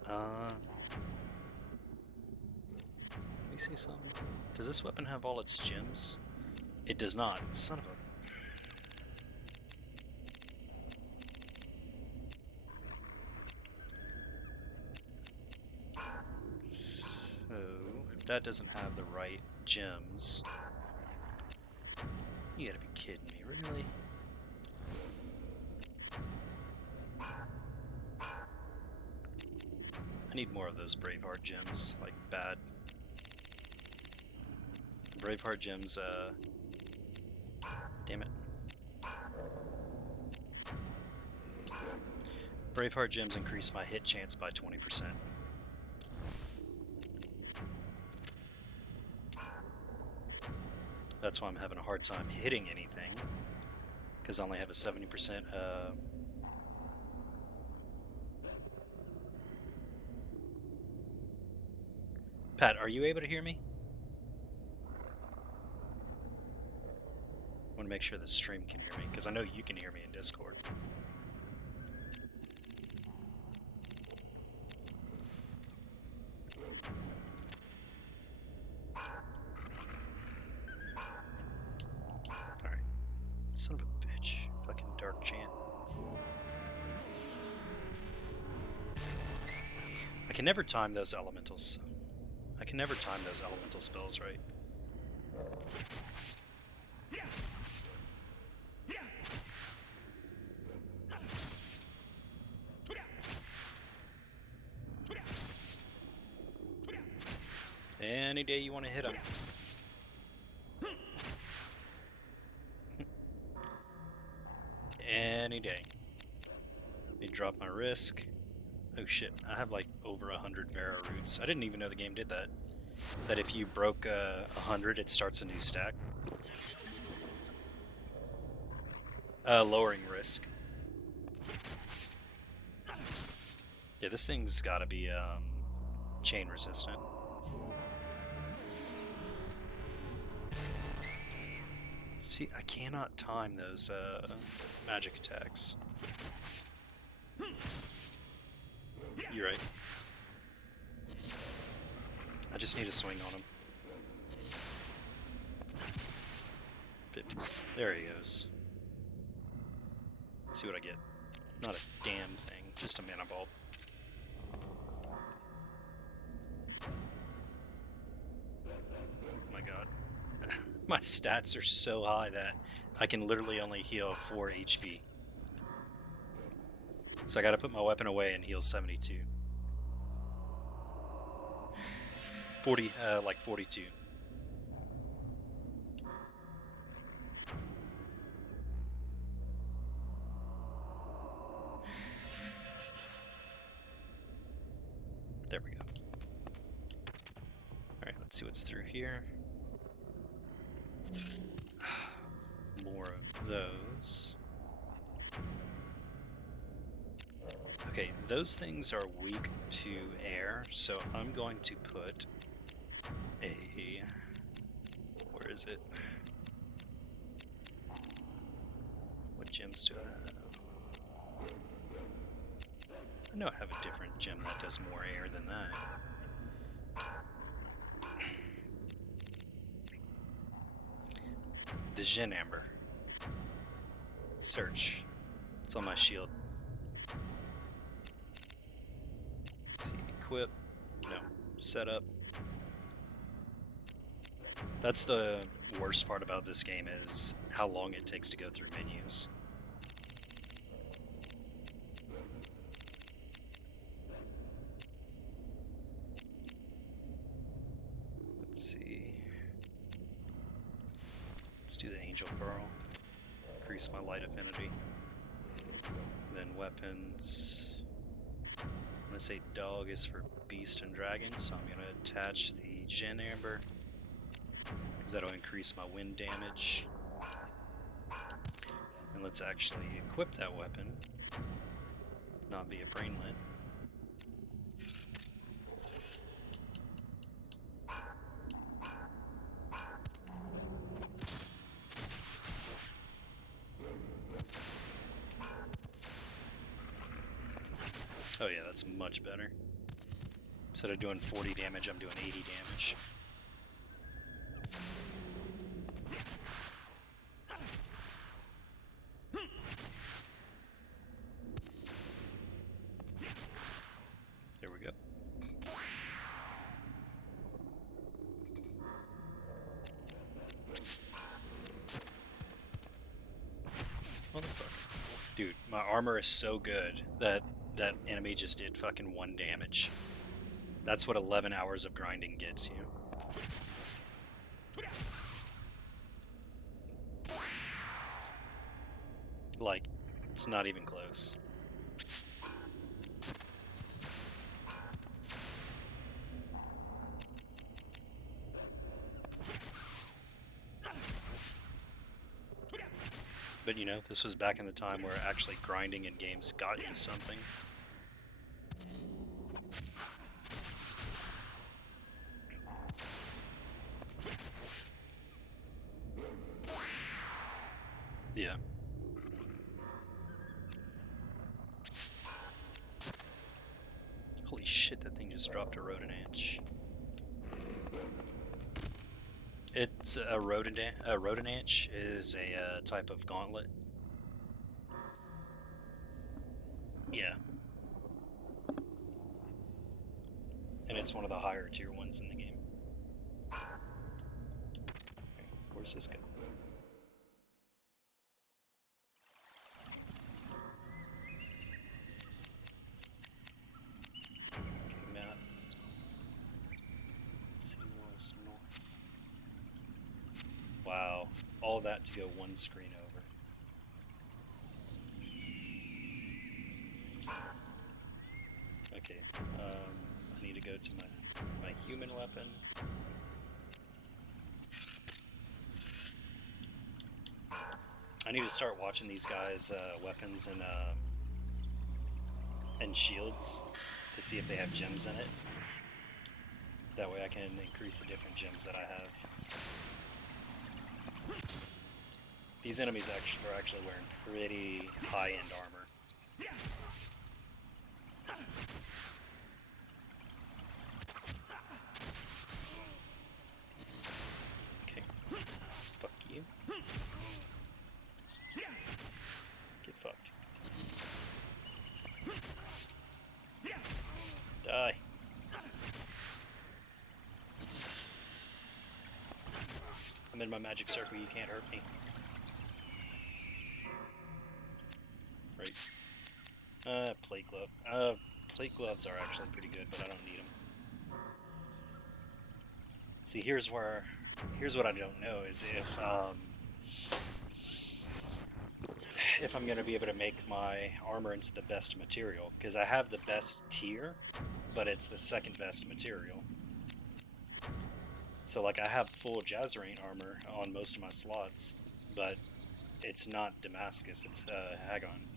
Let me see something. Does this weapon have all its gems? It does not. Son of a... So, if that doesn't have the right gems... You gotta be kidding me, really? I need more of those Braveheart gems, like, bad. Braveheart gems, damn it. Braveheart gems increase my hit chance by 20%. That's why I'm having a hard time hitting anything, because I only have a 70%, Pat, are you able to hear me? I want to make sure the stream can hear me, because I know you can hear me in Discord. Alright. Son of a bitch. Fucking Dark Chant. I can never time those elementals. I can never time those elemental spells right. Any day you want to hit him. Any day. Let me drop my risk. Oh shit, I have like over 100 Vera roots. I didn't even know the game did that. That if you broke 100, it starts a new stack. Lowering risk. Yeah, this thing's gotta be chain resistant. See, I cannot time those magic attacks. You're right. I just need to swing on him. 50s. There he goes. Let's see what I get. Not a damn thing, just a mana ball. Oh my god. My stats are so high that I can literally only heal 4 HP. So I gotta put my weapon away and heal 72. 40, like 42. There we go. Alright, let's see what's through here. More of those. Okay, those things are weak to air, so I'm going to put a... Where is it? What gems do I have? I know I have a different gem that does more air than that. The Jin Amber. Search. It's on my shield. Let's see, equip. No, set up. That's the worst part about this game is how long it takes to go through menus. Let's see. Let's do the Angel Pearl. Increase my light affinity. Then weapons. I'm gonna say dog is for beast and dragon, so I'm gonna attach the Jin Amber, because that'll increase my wind damage. And let's actually equip that weapon, not be a brainlet. Oh yeah, that's much better. Instead of doing 40 damage, I'm doing 80 damage. There we go. Motherfucker. Dude, my armor is so good that that enemy just did fucking 1 damage. That's what 11 hours of grinding gets you. Like, it's not even close. But you know, this was back in the time where actually grinding in games got you something. Yeah. Holy shit, that thing just dropped a rodent inch. It's a rodent inch is a type of gauntlet. Yeah. And it's one of the higher tier ones in the game. Okay, where's this go? Okay, map. Seawalls north. Wow, all that to go one screen over. Okay, I need to go to my human weapon. I need to start watching these guys' weapons and shields to see if they have gems in it. That way I can increase the different gems that I have. These enemies are actually wearing pretty high-end armor. Okay. Fuck you. Get fucked. Die. I'm in my magic circle, you can't hurt me. Right. Plate glove. Plate gloves are actually pretty good, but I don't need them. See, here's what I don't know is if I'm going to be able to make my armor into the best material, because I have the best tier, but it's the second best material. So, like, I have full Jazzerine armor on most of my slots, but it's not Damascus, it's Hagon.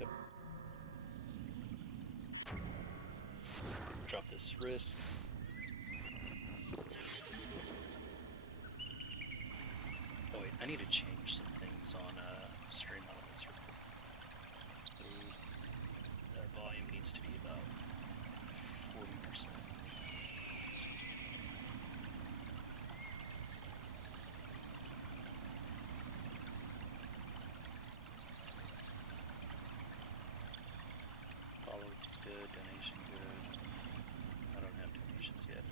Yep. Drop this risk. Oh wait, I need to change some things on stream elements real quick. The volume needs to be about 40%. Follows is good, donation good. I don't have donations yet.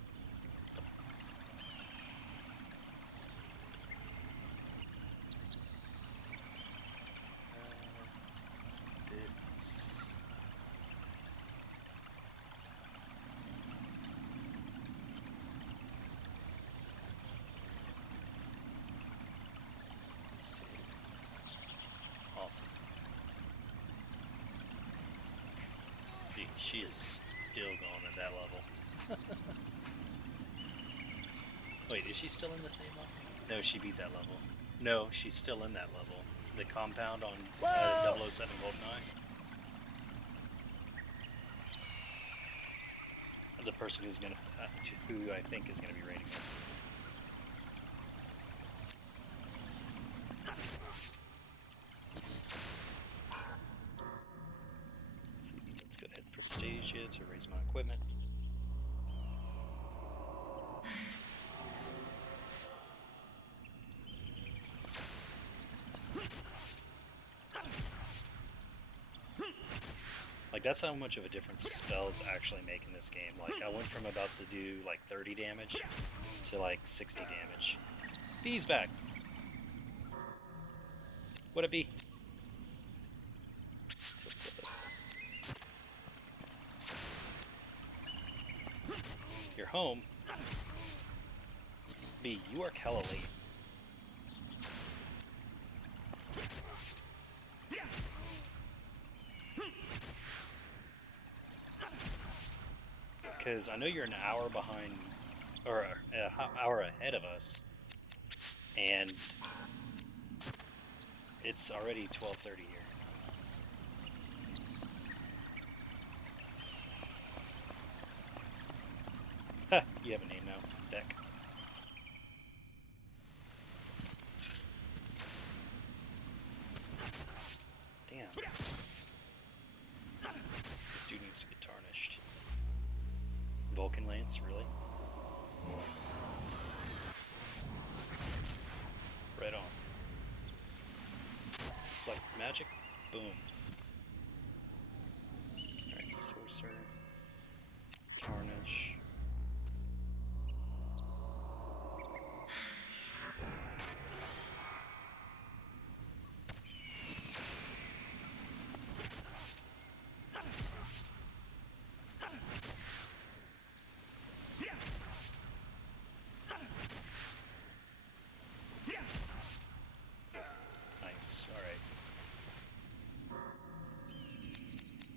Bits. Save. Awesome. She is still going at that level. Wait, is she still in the same level? No, she beat that level. No, she's still in that level. The compound on 007 GoldenEye. The person who's gonna, who I think is gonna be raiding it. Let's see. Let's go ahead and prestige it to raise my equipment. Like, that's how much of a difference spells actually make in this game. Like, I went from about to do, like, 30 damage to, like, 60 damage. Bee's back! What a bee! You're home. Bee, you are hella late. Because I know you're an hour behind, or an hour ahead of us, and it's already 12:30 here. Ha! You have a name now, Vec. Damn. This dude needs to get tarnished. Vulcan Lance, really? Right on. Like magic? Boom. Alright, Sorcerer. Tarnish.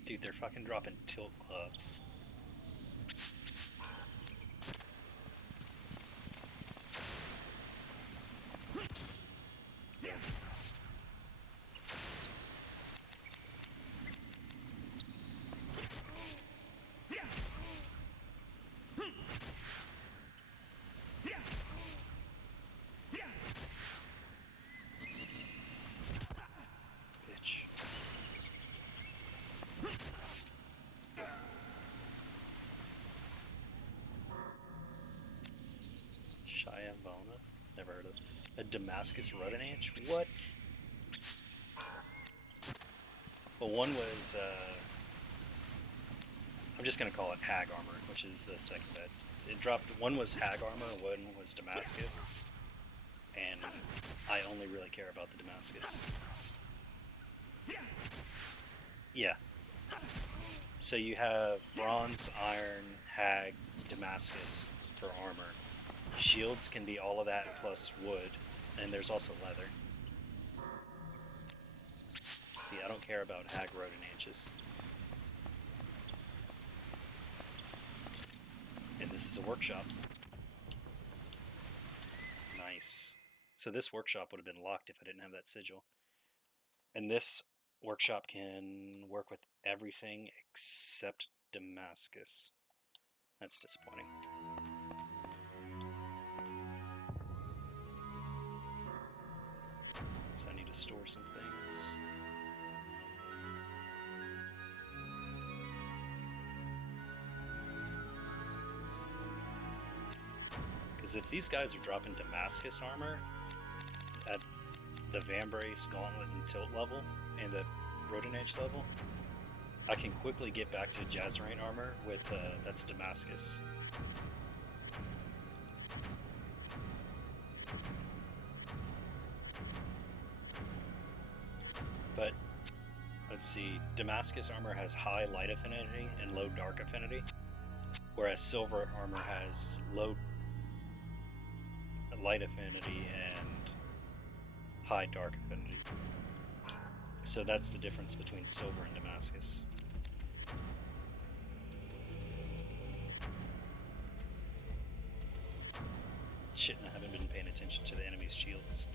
Dude, they're fucking dropping tilt gloves. Damascus Rodent Edge? What? Well, one was, I'm just going to call it Hag Armor, which is the second bed. It dropped, one was Hag Armor, one was Damascus, and I only really care about the Damascus. Yeah. So you have Bronze, Iron, Hag, Damascus for armor. Shields can be all of that plus wood, and there's also leather. See, I don't care about Hag Rodent Edges. And this is a workshop. Nice. So this workshop would have been locked if I didn't have that sigil. And this workshop can work with everything except Damascus. That's disappointing. So I need to store some things. Because if these guys are dropping Damascus armor at the Vambrace, Gauntlet, and Tilt level, and the Rodent Edge level, I can quickly get back to Jazzerain armor with, that's Damascus. But, let's see, Damascus armor has high light affinity and low dark affinity, whereas silver armor has low light affinity and high dark affinity. So that's the difference between silver and Damascus. Shit, I haven't been paying attention to the enemy's shields.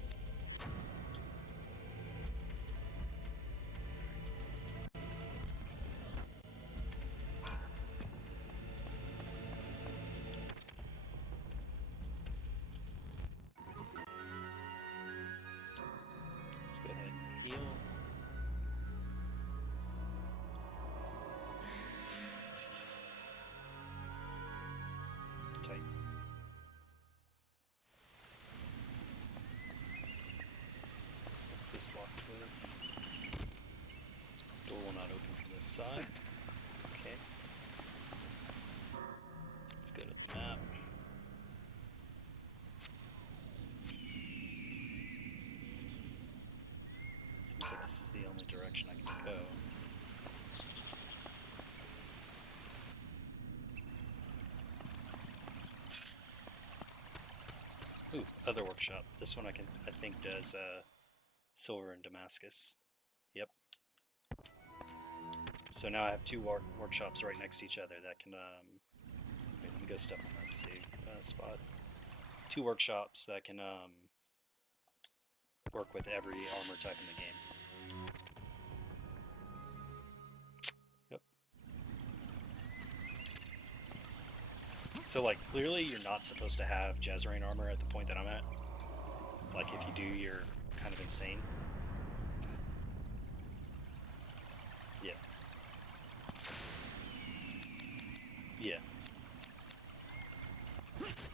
Let's go ahead and heal. Tight. What's this locked with? Door will not open from this side. Okay. Let's go to the map. Seems like this is the only direction I can go. Ooh, other workshop. This one I think does silver and Damascus. Yep. So now I have two workshops right next to each other that can wait, let me go step on that save spot. Two workshops that can work with every armor type in the game. Yep. So, like, clearly you're not supposed to have Jazzerain armor at the point that I'm at. Like, if you do, you're kind of insane. Yeah. Yeah.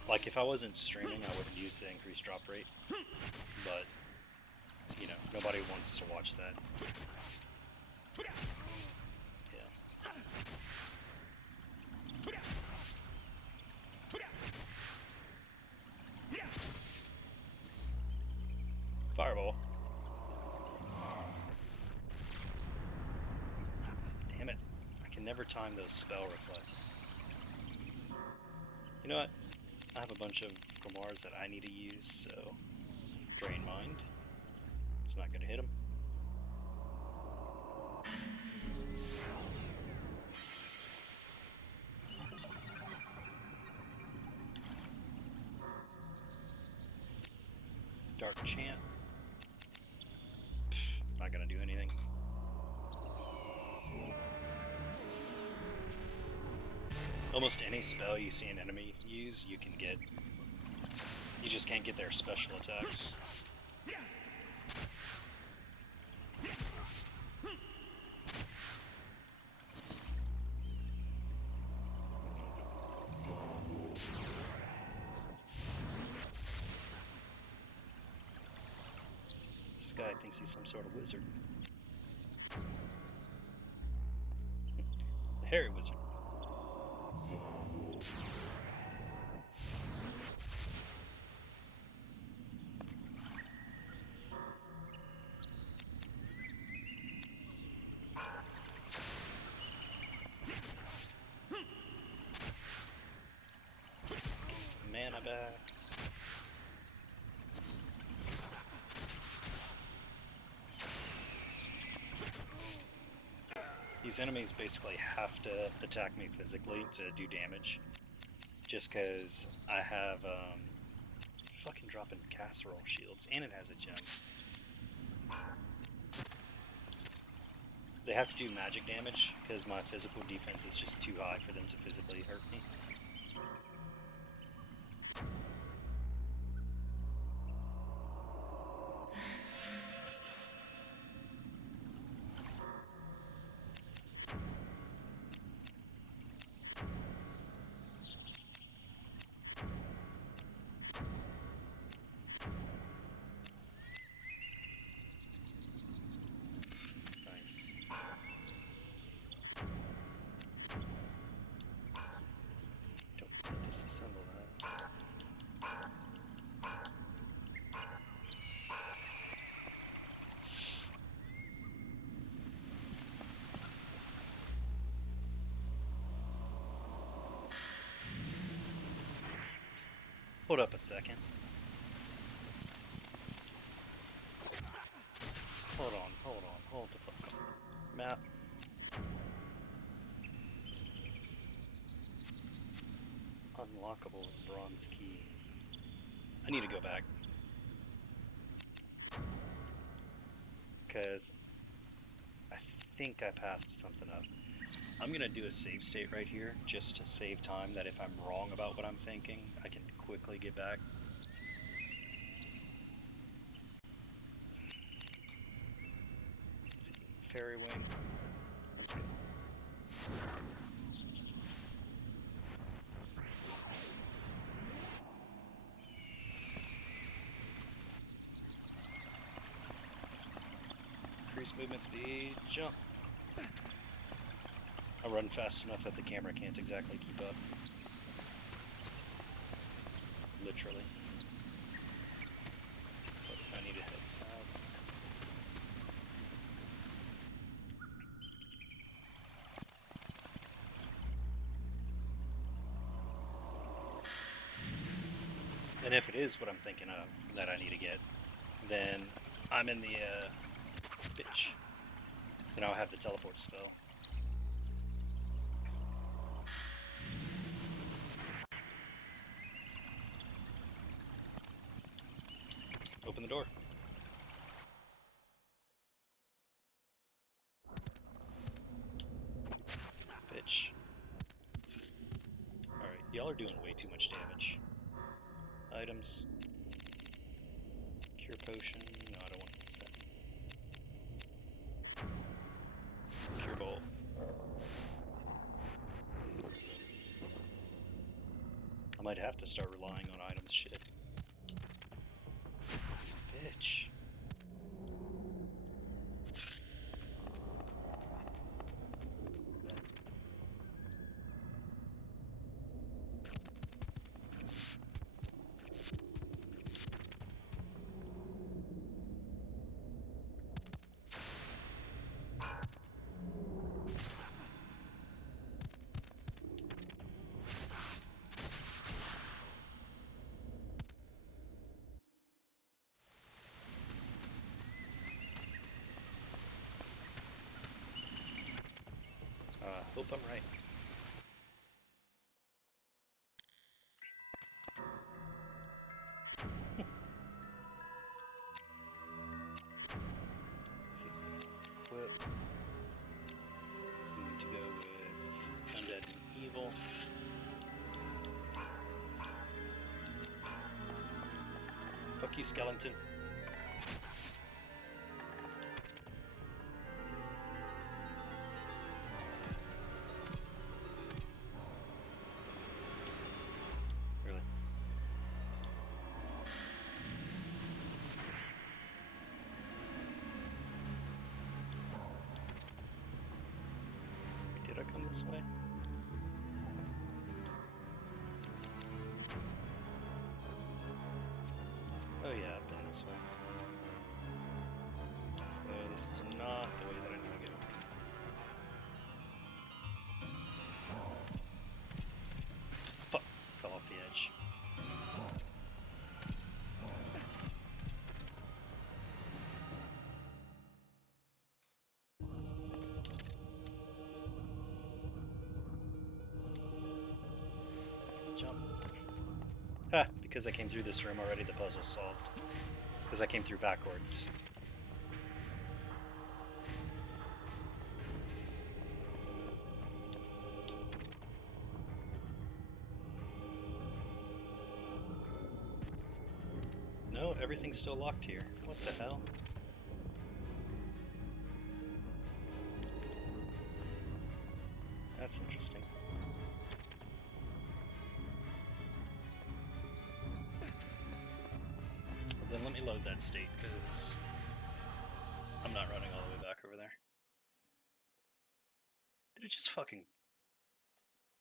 Like, if I wasn't streaming, I wouldn't use the increased drop rate. But, you know, nobody wants to watch that. Yeah. Fireball. Damn it. I can never time those spell reflects. You know what? I have a bunch of Grimoires that I need to use, so Drain Mind. It's not going to hit him. Dark Chant. Not going to do anything. Almost any spell you see an enemy use, you can get. You just can't get their special attacks. This guy thinks he's some sort of wizard. The hairy wizard. Get some mana back. These enemies basically have to attack me physically to do damage. Just because I have, fucking dropping casserole shields, and it has a gem. They have to do magic damage, because my physical defense is just too high for them to physically hurt me. Nice. Don't want to disassemble that. Hold up a second. Hold on, hold the fuck on. Map. Unlockable with bronze key. I need to go back. Because I think I passed something up. I'm gonna do a save state right here, just to save time, that if I'm wrong about what I'm thinking, I can quickly get back. Let's see, fairy wing. Let's go. Increase movement speed, jump. I run fast enough that the camera can't exactly keep up. Literally. But if I need to head south. And if it is what I'm thinking of that I need to get, then I'm in the, bitch. Then I'll have the teleport spell. Open the door. Bitch. Alright, y'all are doing way too much damage. Items. Cure potion. No, I don't want to use that. Cure bolt. I might have to start relying on items shit. Bitch. Hope I'm right. Let's see. Equip. We need to go with Undead and Evil. Fuck you, skeleton. Should I come this way? Oh yeah, I've been this way. So this is not the way that I need to go. Fuck! Fell off the edge. Jump. Ha! Because I came through this room already, the puzzle's solved. Because I came through backwards. No, everything's still locked here. What the hell? That's interesting. Well, then let me load that state, because I'm not running all the way back over there. Did it just fucking...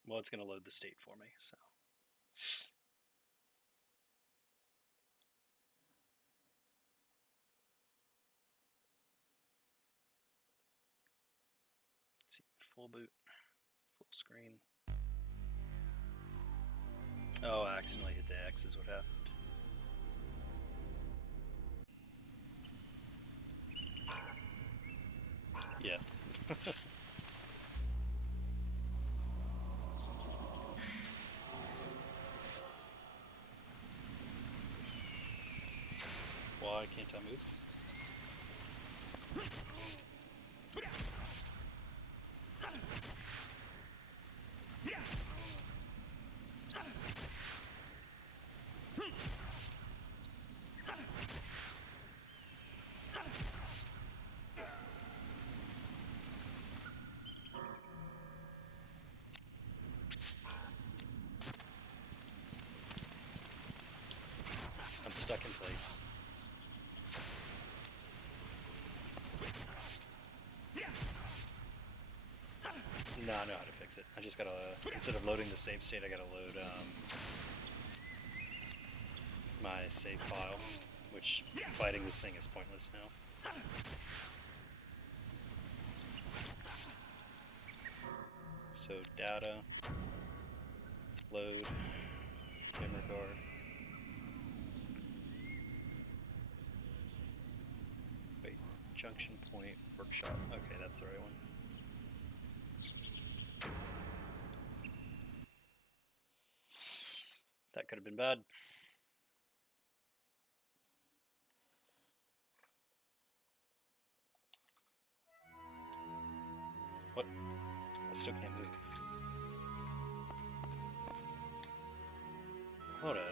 Well, it's going to load the state for me, so... Let's see, full boot, full screen. Oh, I accidentally hit the X is what happened. Yeah. Why can't I move? I'm stuck in place. No, I know how to fix it. I just gotta, instead of loading the save state, I gotta load my save file, which fighting this thing is pointless now. So data, load, memory card. Wait, junction point, workshop. Okay, that's the right one. That could have been bad. What? I still can't move. Hold up.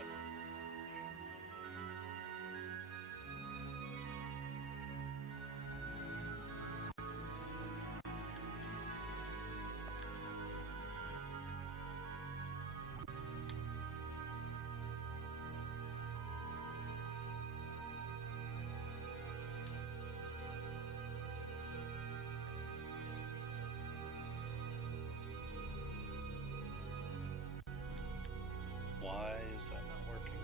Why is that not working?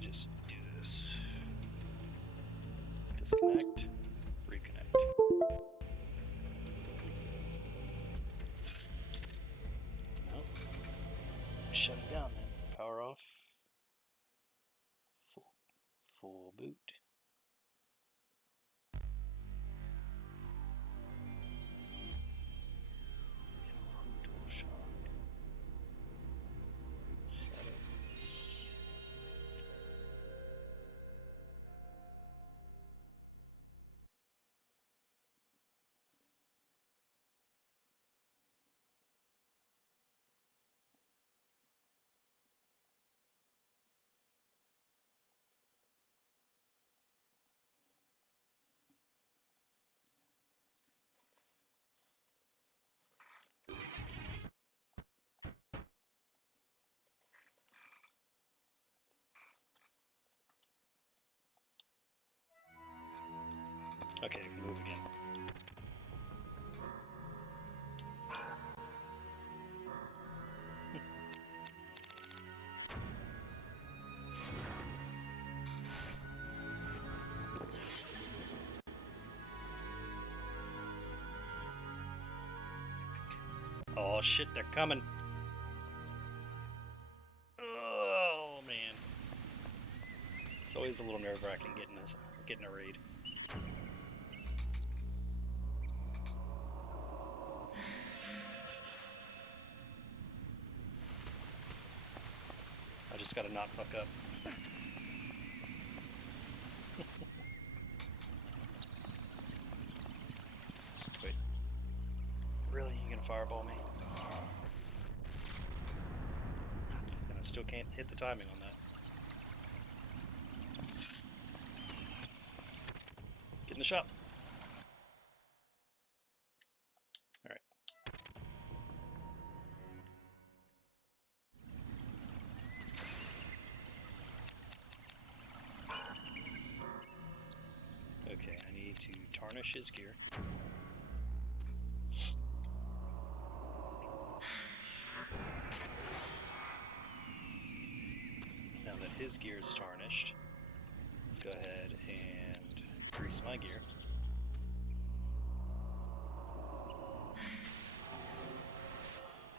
Just do this. Disconnect, reconnect. Nope. Shut it down then. Power off. Full boot. Analog DualShock. Settings. Okay, move again. Oh shit, they're coming. Oh man. It's always a little nerve-wracking getting a raid. I just gotta not fuck up. Wait. Really? You gonna fireball me? And I still can't hit the timing on that. Get in the shop. Alright. Okay, I need to tarnish his gear. Now that his gear is tarnished, let's go ahead and grease my gear.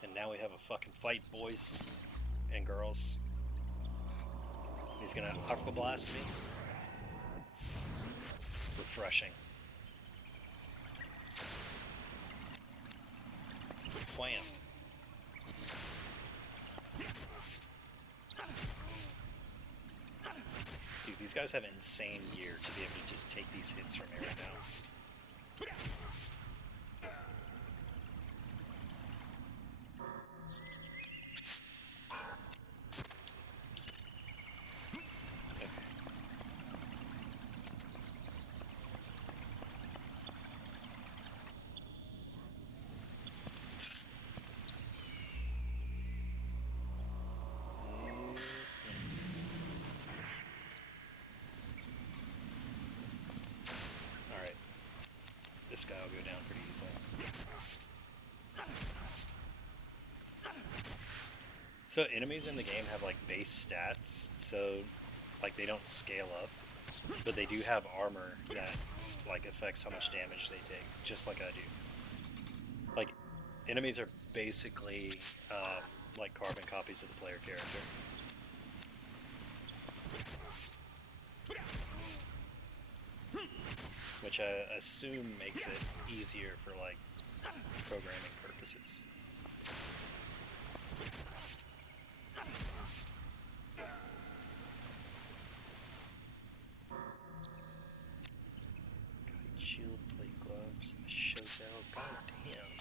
And now we have a fucking fight, boys and girls. He's gonna aqua blast me. Refreshing. Plan. Dude, these guys have insane gear to be able to just take these hits from me right now. This guy will go down pretty easily. So enemies in the game have like base stats, so like they don't scale up, but they do have armor that like affects how much damage they take, just like I do. Like enemies are basically like carbon copies of the player character. Which I assume makes it easier for like programming purposes. Kite shield, plate gloves, showtell, goddamn.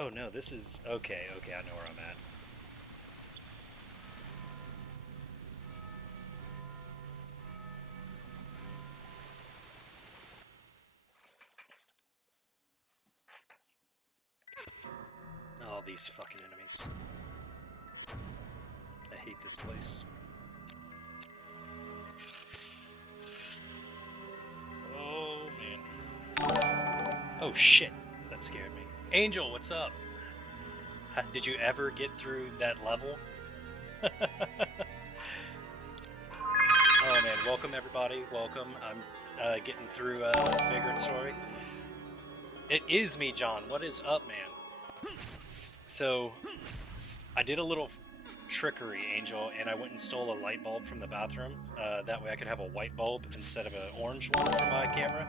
Oh no, this is okay, I know where I'm at. All these fucking enemies. I hate this place. Oh, man. Oh, shit. That scared me. Angel, what's up? Did you ever get through that level? Oh, man. Welcome, everybody. Welcome. I'm getting through Vagrant story. It is me, John. What is up, man? So, I did a little trickery, Angel, and I went and stole a light bulb from the bathroom. That way I could have a white bulb instead of an orange one for my camera.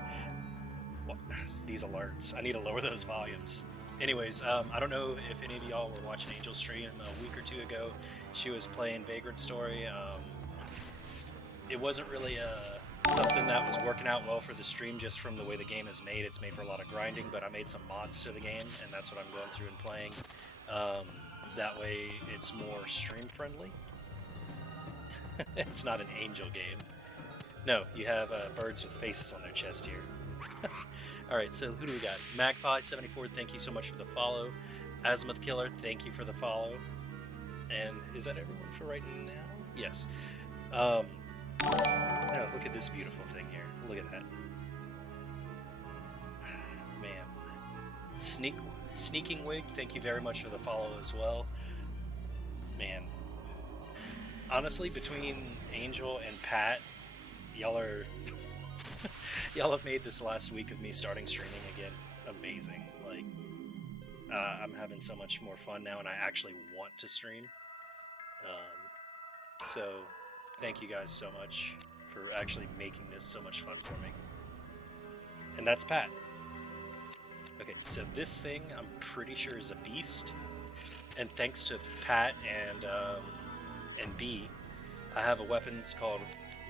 What? These alerts. I need to lower those volumes. Anyways, I don't know if any of y'all were watching Angel's stream a week or two ago. She was playing Vagrant Story. It wasn't really something that was working out well for the stream just from the way the game is made. It's made for a lot of grinding, but I made some mods to the game, and that's what I'm going through and playing. That way it's more stream friendly. It's not an Angel game. No, you have birds with faces on their chest here. Alright, so who do we got? Magpie74, thank you so much for the follow. Azimuth Killer, thank you for the follow. And is that everyone for right now? Yes. No, look at this beautiful thing here. Look at that. Man. Sneaking Wig, thank you very much for the follow as well. Man. Honestly, between Angel and Pat, y'all are... y'all have made this last week of me starting streaming again amazing. Like, I'm having so much more fun now, and I actually want to stream. So, thank you guys so much for actually making this so much fun for me. And that's Pat. Okay, so this thing I'm pretty sure is a beast, and thanks to Pat and B, I have a weapons called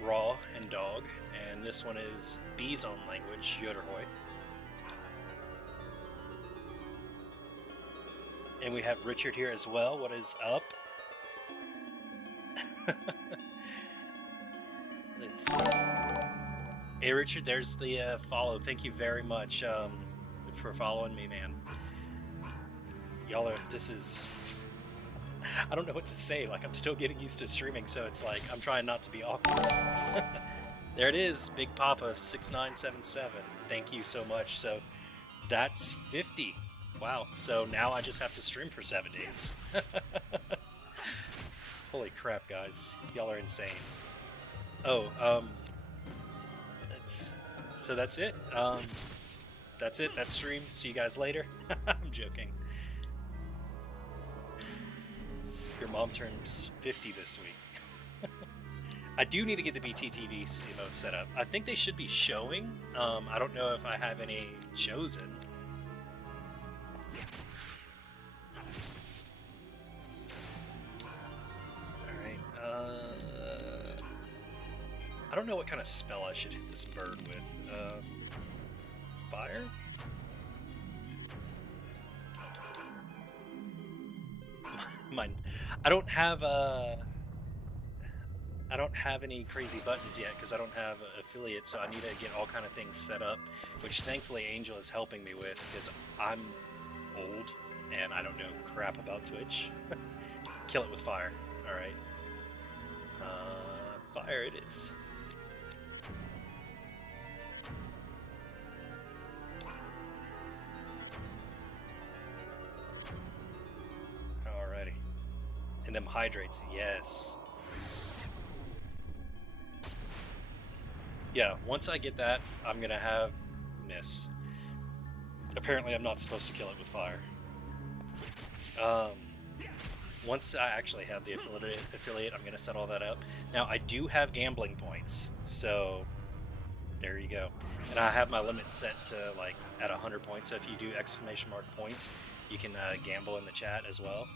Raw and Dog, and this one is B's own language, Yoderhoi. And we have Richard here as well. What is up? Let's see. Hey Richard, there's the follow. Thank you very much for following me, man. Y'all are, this is, I don't know what to say. Like, I'm still getting used to streaming, so it's like, I'm trying not to be awkward. There it is, Big Papa 6977. Thank you so much. So that's 50. Wow. So now I just have to stream for 7 days. Holy crap, guys. Y'all are insane. Oh, so that's it. That's it. That's stream. See you guys later. I'm joking. Your mom turns 50 this week. I do need to get the BTTV emote set up. I think they should be showing. I don't know if I have any chosen. Alright, I don't know what kind of spell I should hit this bird with. Fire? Mine. I don't have any crazy buttons yet because I don't have affiliates, so I need to get all kind of things set up, which thankfully Angel is helping me with because I'm old and I don't know crap about Twitch. Kill it with fire. Alright. Fire it is. Alrighty. And them hydrates, yes. Yeah, once I get that, I'm gonna have miss. Apparently I'm not supposed to kill it with fire. Once I actually have the affiliate, I'm gonna set all that up. Now, I do have gambling points, so there you go. And I have my limit set to, like, at 100 points, so if you do exclamation mark points, you can gamble in the chat as well.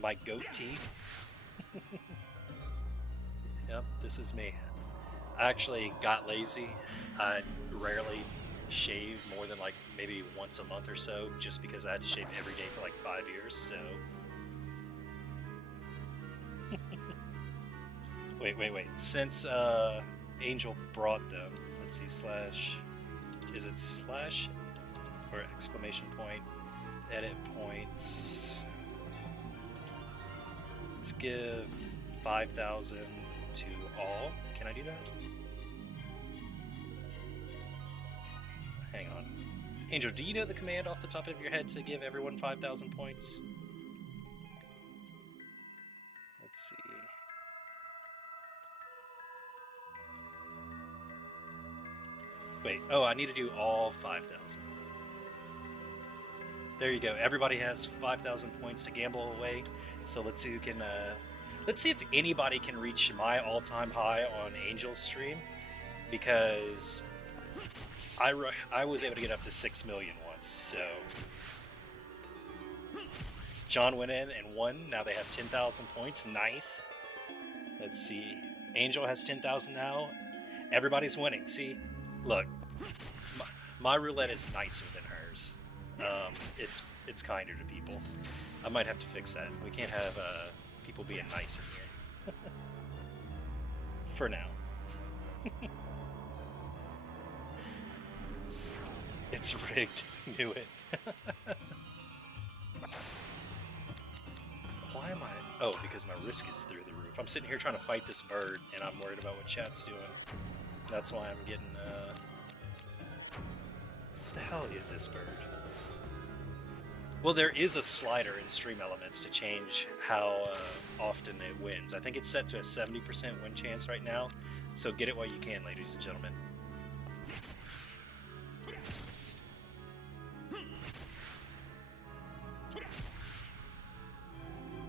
My goatee. Yep, this is me. I actually got lazy. I rarely shave more than like maybe once a month or so, just because I had to shave every day for like 5 years, so... Wait. Since Angel brought them, let's see, slash... Is it slash? Or exclamation point? Edit points... Let's give 5,000 to all. Can I do that? Hang on. Angel, do you know the command off the top of your head to give everyone 5,000 points? Let's see. Wait, oh, I need to do all 5,000. There you go. Everybody has 5,000 points to gamble away. So let's see who can. Let's see if anybody can reach my all-time high on Angel's stream, because I was able to get up to 6 million once. So John went in and won. Now they have 10,000 points. Nice. Let's see. Angel has 10,000 now. Everybody's winning. See, look, my roulette is nicer than hers. It's kinder to people. I might have to fix that. We can't have people being nice in here. For now. It's rigged. Knew it. Oh, because my risk is through the roof. I'm sitting here trying to fight this bird, and I'm worried about what chat's doing. That's why I'm getting, What the hell is this bird? Well, there is a slider in Stream Elements to change how often it wins. I think it's set to a 70% win chance right now, so get it while you can, ladies and gentlemen.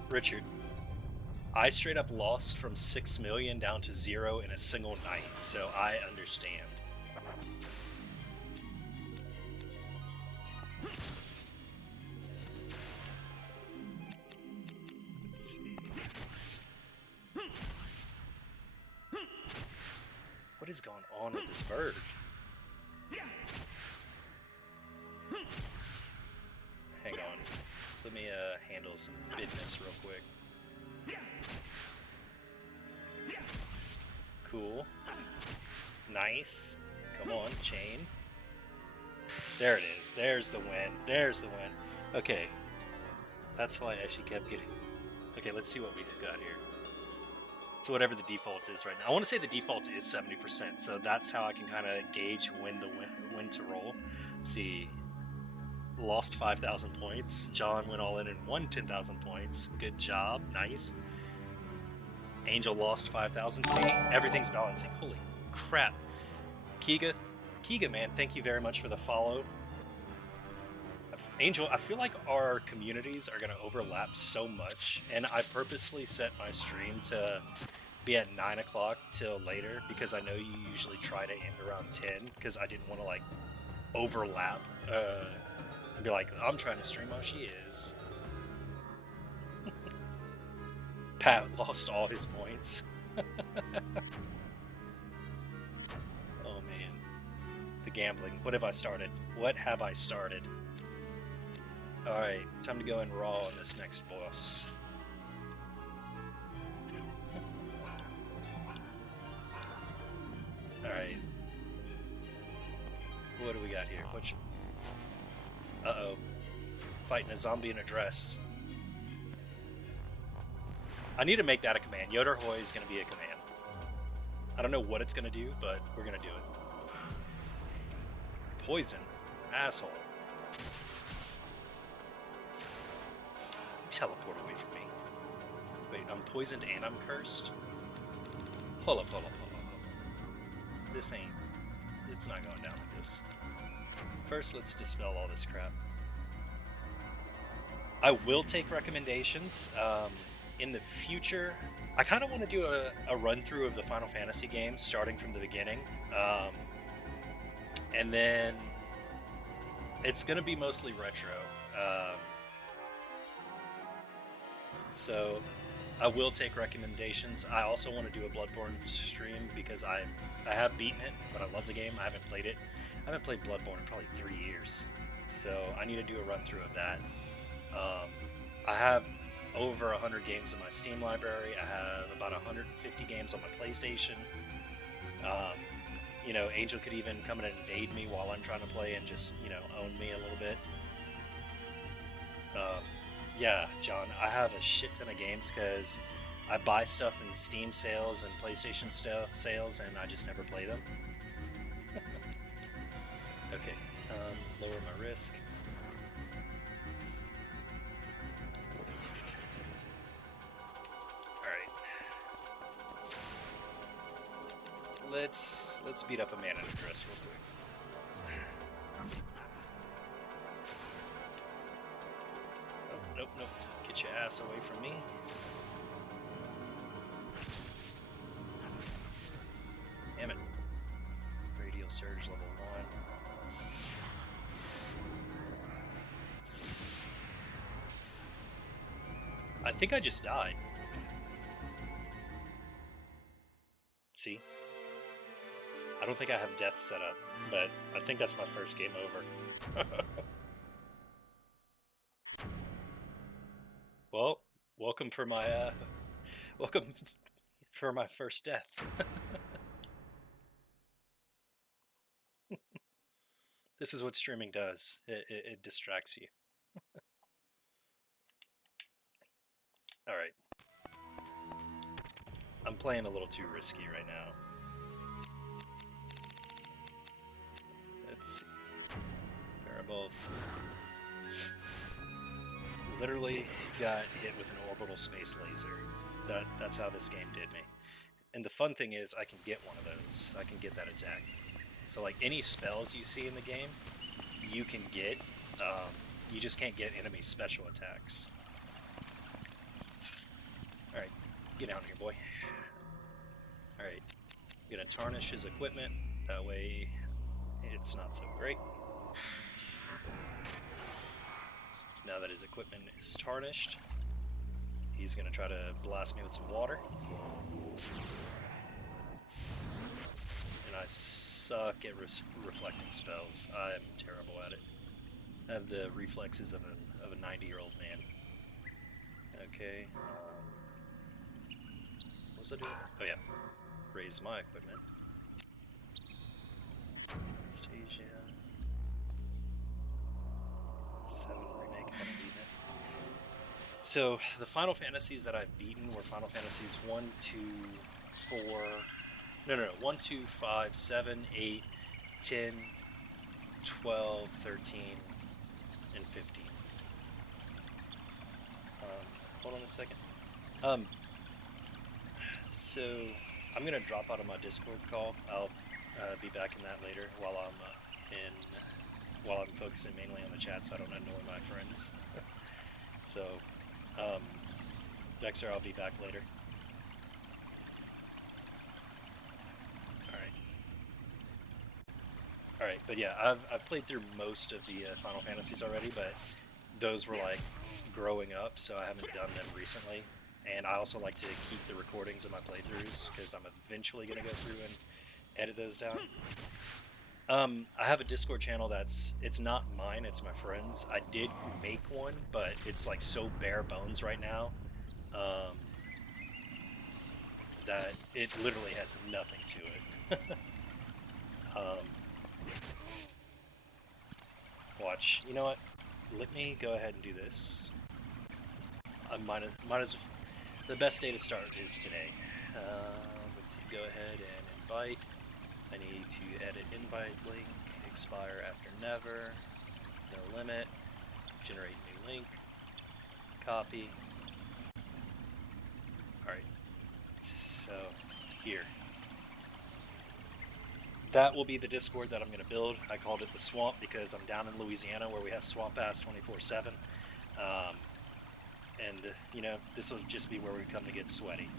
Richard, I straight up lost from 6 million down to 0 in a single night, so I understand. Let's see. What is going on with this bird? Hang on. Let me handle some business real quick. Cool. Nice. Come on, chain. There it is. There's the win. There's the win. Okay. That's why she kept getting... Okay, let's see what we've got here. So whatever the default is right now. I want to say the default is 70%, so that's how I can kind of gauge when to roll. Let's see. Lost 5,000 points. John went all in and won 10,000 points. Good job. Nice. Angel lost 5,000. See, everything's balancing. Holy crap. Kiga, man, thank you very much for the follow. Angel, I feel like our communities are going to overlap so much, and I purposely set my stream to be at 9 o'clock till later, because I know you usually try to end around 10, because I didn't want to, like, overlap, and be like, I'm trying to stream while she is. Pat lost all his points. Oh man. The gambling. What have I started? What have I started? Alright, time to go in raw on this next boss. Alright. What do we got here? Uh-oh. Fighting a zombie in a dress. I need to make that a command. Yoder Hoy is going to be a command. I don't know what it's going to do, but we're going to do it. Poison. Asshole. Teleport away from me. Wait, I'm poisoned and I'm cursed? Hold up. This ain't... It's not going down like this. First, let's dispel all this crap. I will take recommendations. In the future, I kind of want to do a run-through of the Final Fantasy games, starting from the beginning. And then it's going to be mostly retro. So I will take recommendations. I also want to do a Bloodborne stream because I have beaten it, but I love the game. I haven't played it. I haven't played Bloodborne in probably 3 years. So I need to do a run-through of that. I have over 100 games in my Steam library. I have about 150 games on my PlayStation. You know, Angel could even come in and invade me while I'm trying to play and just, you know, own me a little bit. Yeah, John, I have a shit ton of games because I buy stuff in Steam sales and PlayStation sales, and I just never play them. Okay, lower my risk. Let's beat up a man in a dress real quick. Oh, nope. Get your ass away from me. Damn it. Radial Surge level 1. I think I just died. See? I don't think I have death set up, but I think that's my first game over. Well, welcome for my first death. This is what streaming does. It distracts you. All right. I'm playing a little too risky right now. Let's see. Parabol. Literally got hit with an orbital space laser. That's how this game did me. And the fun thing is, I can get one of those. I can get that attack. So like any spells you see in the game, you can get. You just can't get enemy special attacks. All right, get down here, boy. All right, I'm gonna tarnish his equipment. That way, it's not so great. Now that his equipment is tarnished, he's gonna try to blast me with some water. And I suck at reflecting spells. I am terrible at it. I have the reflexes of a 90-year-old man. Okay. What was I doing? Oh yeah. Raise my equipment. Stasia. 7 remake. I don't need it. So the Final Fantasies that I've beaten were Final Fantasies 1, 2, 4. No. 1, 2, 5, 7, 8, 10, 12, 13, and 15. Hold on a second. So I'm gonna drop out of my Discord call. I'll be back in that later while I'm focusing mainly on the chat, so I don't annoy my friends. So, Dexter, I'll be back later. All right, but yeah, I've played through most of the Final Fantasies already, but those were like growing up, so I haven't done them recently. And I also like to keep the recordings of my playthroughs because I'm eventually going to go through and edit those down. I have a Discord channel it's not mine, it's my friend's. I did make one, but it's like so bare bones right now that it literally has nothing to it. Watch, you know what? Let me go ahead and do this. I might as the best day to start is today. Let's see, go ahead and invite. I need to edit invite link, expire after never, no limit, generate new link, copy. Alright, so here. That will be the Discord that I'm going to build. I called it the Swamp because I'm down in Louisiana where we have Swamp Ass 24/7. And, you know, this will just be where we come to get sweaty.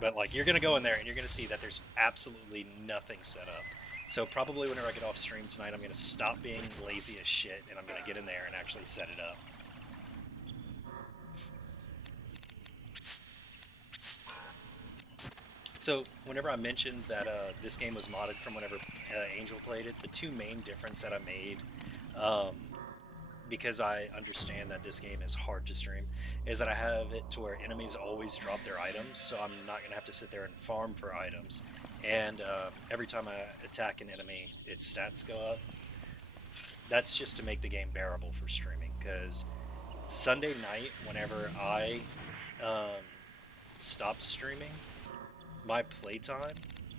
But, like, you're going to go in there and you're going to see that there's absolutely nothing set up. So probably whenever I get off stream tonight, I'm going to stop being lazy as shit and I'm going to get in there and actually set it up. So, whenever I mentioned that this game was modded from whenever Angel played it, the two main difference that I made, because I understand that this game is hard to stream, is that I have it to where enemies always drop their items, so I'm not going to have to sit there and farm for items. And every time I attack an enemy, its stats go up. That's just to make the game bearable for streaming, because Sunday night, whenever I stopped streaming, my playtime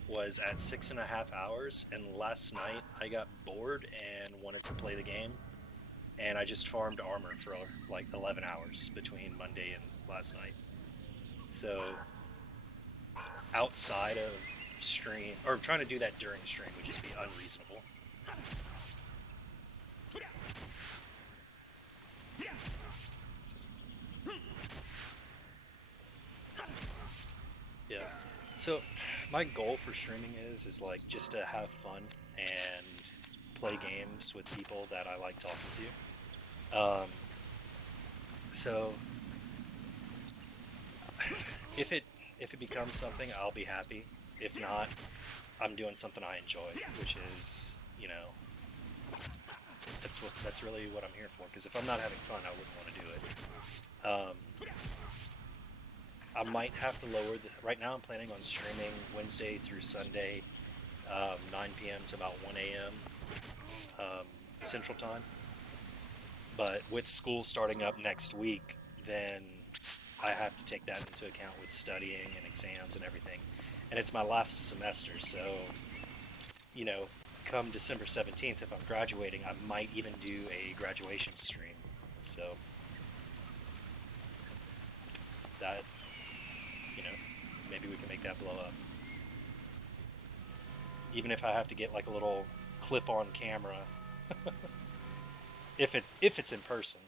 was at 6.5 hours, and last night I got bored and wanted to play the game, and I just farmed armor for like 11 hours between Monday and last night. So outside of stream, or trying to do that during stream would just be unreasonable. Yeah. So my goal for streaming is like just to have fun and play games with people that I like talking to. So if it becomes something, I'll be happy. If not, I'm doing something I enjoy, which is, you know, that's really what I'm here for. Because if I'm not having fun, I wouldn't want to do it. I might have to lower the... Right now I'm planning on streaming Wednesday through Sunday, 9 p.m. to about 1 a.m. Central Time. But with school starting up next week, then I have to take that into account with studying and exams and everything. And it's my last semester, so, you know, come December 17th, if I'm graduating, I might even do a graduation stream. So, that, you know, maybe we can make that blow up. Even if I have to get like a little clip-on camera, if it's in person.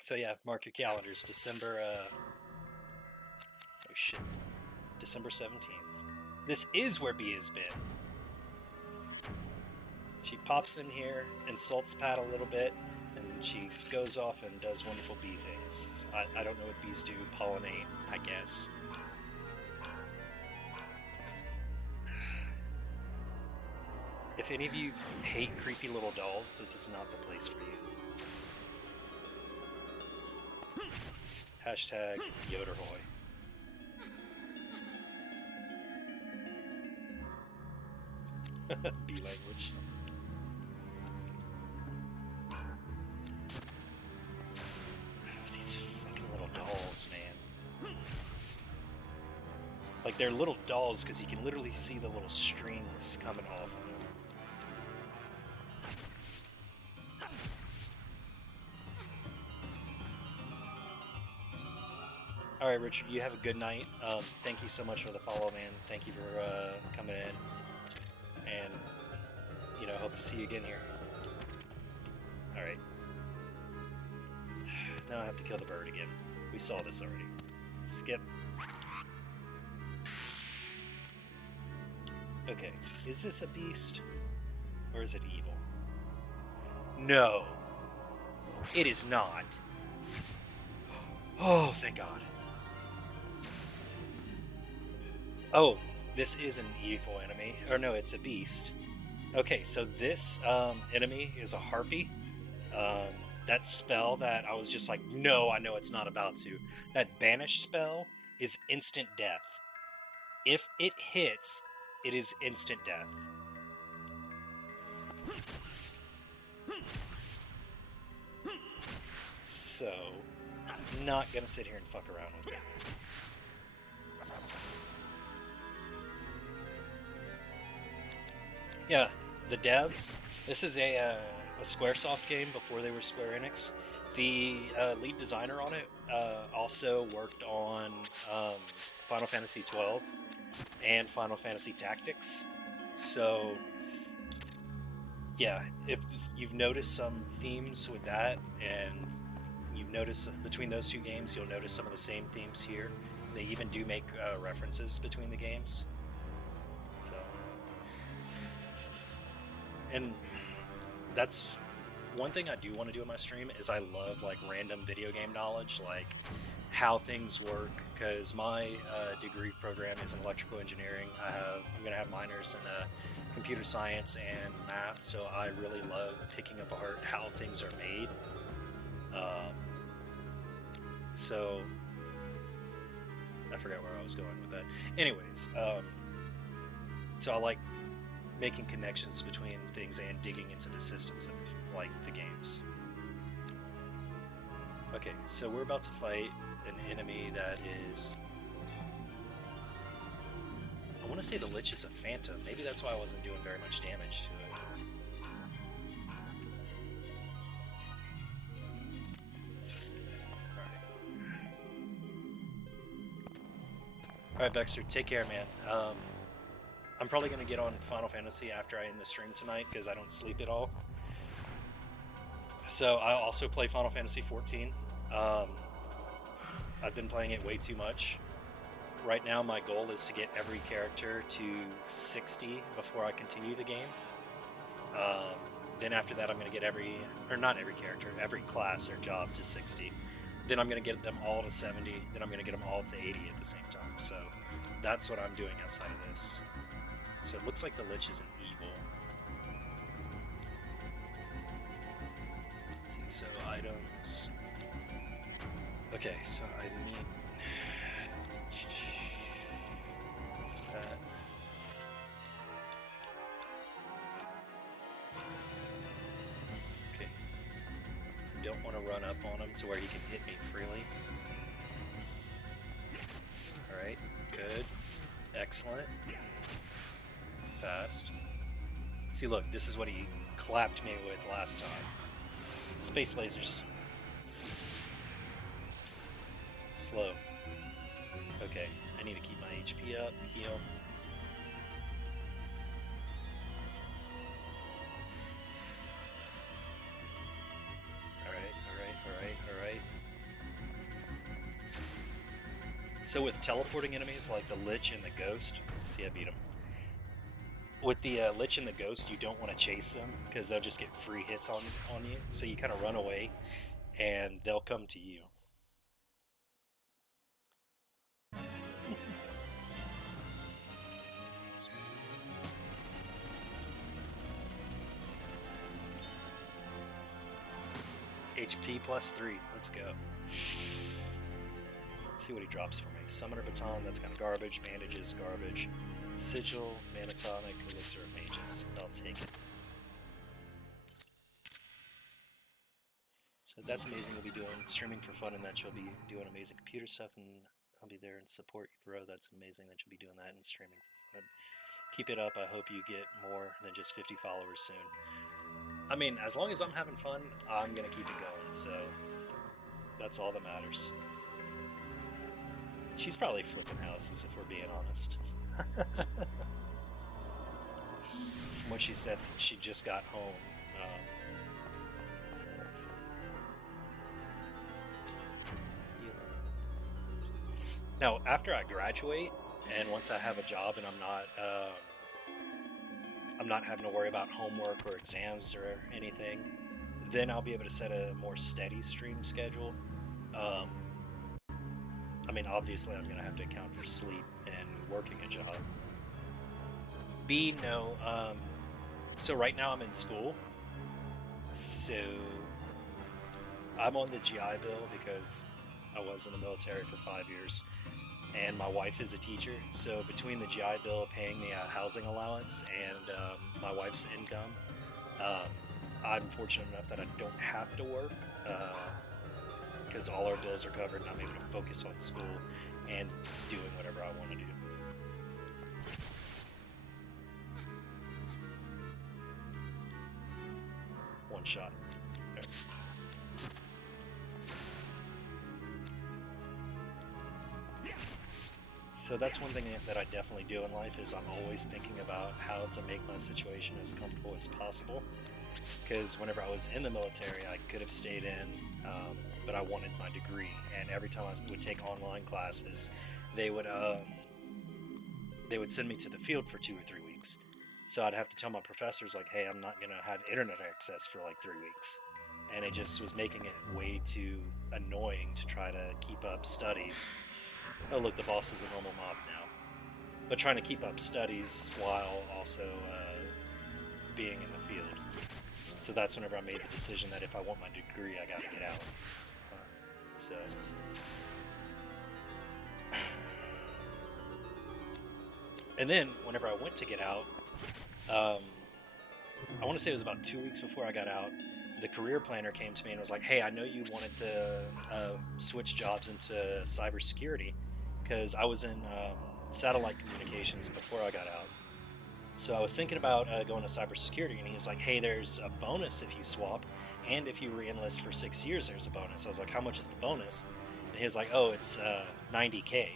So yeah, mark your calendars. December. Oh shit. December 17th. This is where B has been. She pops in here, insults Pat a little bit, and then she goes off and does wonderful bee things. I don't know what bees do. Pollinate, I guess. If any of you hate creepy little dolls, this is not the place for you. Hashtag Yoderhoy. Bee language. These fucking little dolls, man. Like, they're little dolls because you can literally see the little strings coming off of them. Alright, Richard, you have a good night. Thank you so much for the follow, man. Thank you for coming in. And, you know, hope to see you again here. Alright. Now I have to kill the bird again. We saw this already. Skip. Okay, is this a beast? Or is it evil? No! It is not. Oh, thank God. Oh, this is an evil enemy. Or no, it's a beast. Okay, so this enemy is a harpy. That spell that I was just like, no, I know it's not about to. That banish spell is instant death. If it hits, it is instant death. So, not gonna sit here and fuck around with it. Yeah, the devs. This is a Squaresoft game before they were Square Enix. The lead designer on it also worked on Final Fantasy XII and Final Fantasy Tactics. So, yeah, if you've noticed some themes with that, and you've noticed between those two games, you'll notice some of the same themes here. They even do make references between the games. So, and that's one thing I do want to do in my stream is I love like random video game knowledge, like how things work, because my degree program is in electrical engineering. I'm going to have minors in computer science and math, so I really love picking apart how things are made. So I forgot where I was going with that. Anyways, so I like making connections between things and digging into the systems of like the games. Okay, so we're about to fight an enemy that is, I want to say the Lich is a phantom. Maybe that's why I wasn't doing very much damage to it. Alright, Baxter, take care, man. I'm probably going to get on Final Fantasy after I end the stream tonight, because I don't sleep at all. So, I also play Final Fantasy 14. I've been playing it way too much. Right now, my goal is to get every character to 60 before I continue the game. Then after that, I'm going to get every class or job to 60. Then I'm going to get them all to 70. Then I'm going to get them all to 80 at the same time. So that's what I'm doing outside of this. So it looks like the Lich is an evil. Let's see, so items. Okay, so I need that. don't want to run up on him to where he can hit me freely. Alright, good. Excellent. Fast. See, look, this is what he clapped me with last time. Space lasers. Slow. Okay, I need to keep my HP up, heal. Alright. So with teleporting enemies like the Lich and the Ghost, see, I beat him. With the Lich and the Ghost, you don't want to chase them because they'll just get free hits on you. So you kind of run away and they'll come to you. HP plus 3. Let's go. Let's see what he drops for me. Summoner Baton, that's kind of garbage. Bandages, garbage. Sigil, Mana Tonic, Elixir of Mages. I'll take it. So that's amazing. We'll be doing streaming for fun, and that you'll be doing amazing computer stuff, and I'll be there and support you, bro. That's amazing that you'll be doing that and streaming for fun. Keep it up. I hope you get more than just 50 followers soon. I mean, as long as I'm having fun, I'm gonna keep it going, so that's all that matters. She's probably flipping houses, if we're being honest. From what she said, she just got home. So that's... Now, after I graduate, and once I have a job and I'm not having to worry about homework or exams or anything, then I'll be able to set a more steady stream schedule. I mean, obviously I'm going to have to account for sleep and working a job. B, no. So right now I'm in school. So I'm on the GI Bill because I was in the military for 5 years. And my wife is a teacher, so between the GI Bill paying me a housing allowance and my wife's income, I'm fortunate enough that I don't have to work because all our bills are covered and I'm able to focus on school and doing whatever I want to do. One shot. There. So that's one thing that I definitely do in life is I'm always thinking about how to make my situation as comfortable as possible. Because whenever I was in the military, I could have stayed in, but I wanted my degree. And every time I would take online classes, they would send me to the field for 2 or 3 weeks. So I'd have to tell my professors, like, hey, I'm not going to have internet access for like 3 weeks. And it just was making it way too annoying to try to keep up studies. Oh, look, the boss is a normal mob now. But trying to keep up studies while also being in the field. So that's whenever I made the decision that if I want my degree, I gotta get out. So... And then, whenever I went to get out, I want to say it was about 2 weeks before I got out, the career planner came to me and was like, hey, I know you wanted to switch jobs into cybersecurity, because I was in satellite communications before I got out. So I was thinking about going to cybersecurity, and he was like, hey, there's a bonus if you swap, and if you re-enlist for 6 years, there's a bonus. I was like, how much is the bonus? And he was like, oh, it's $90K.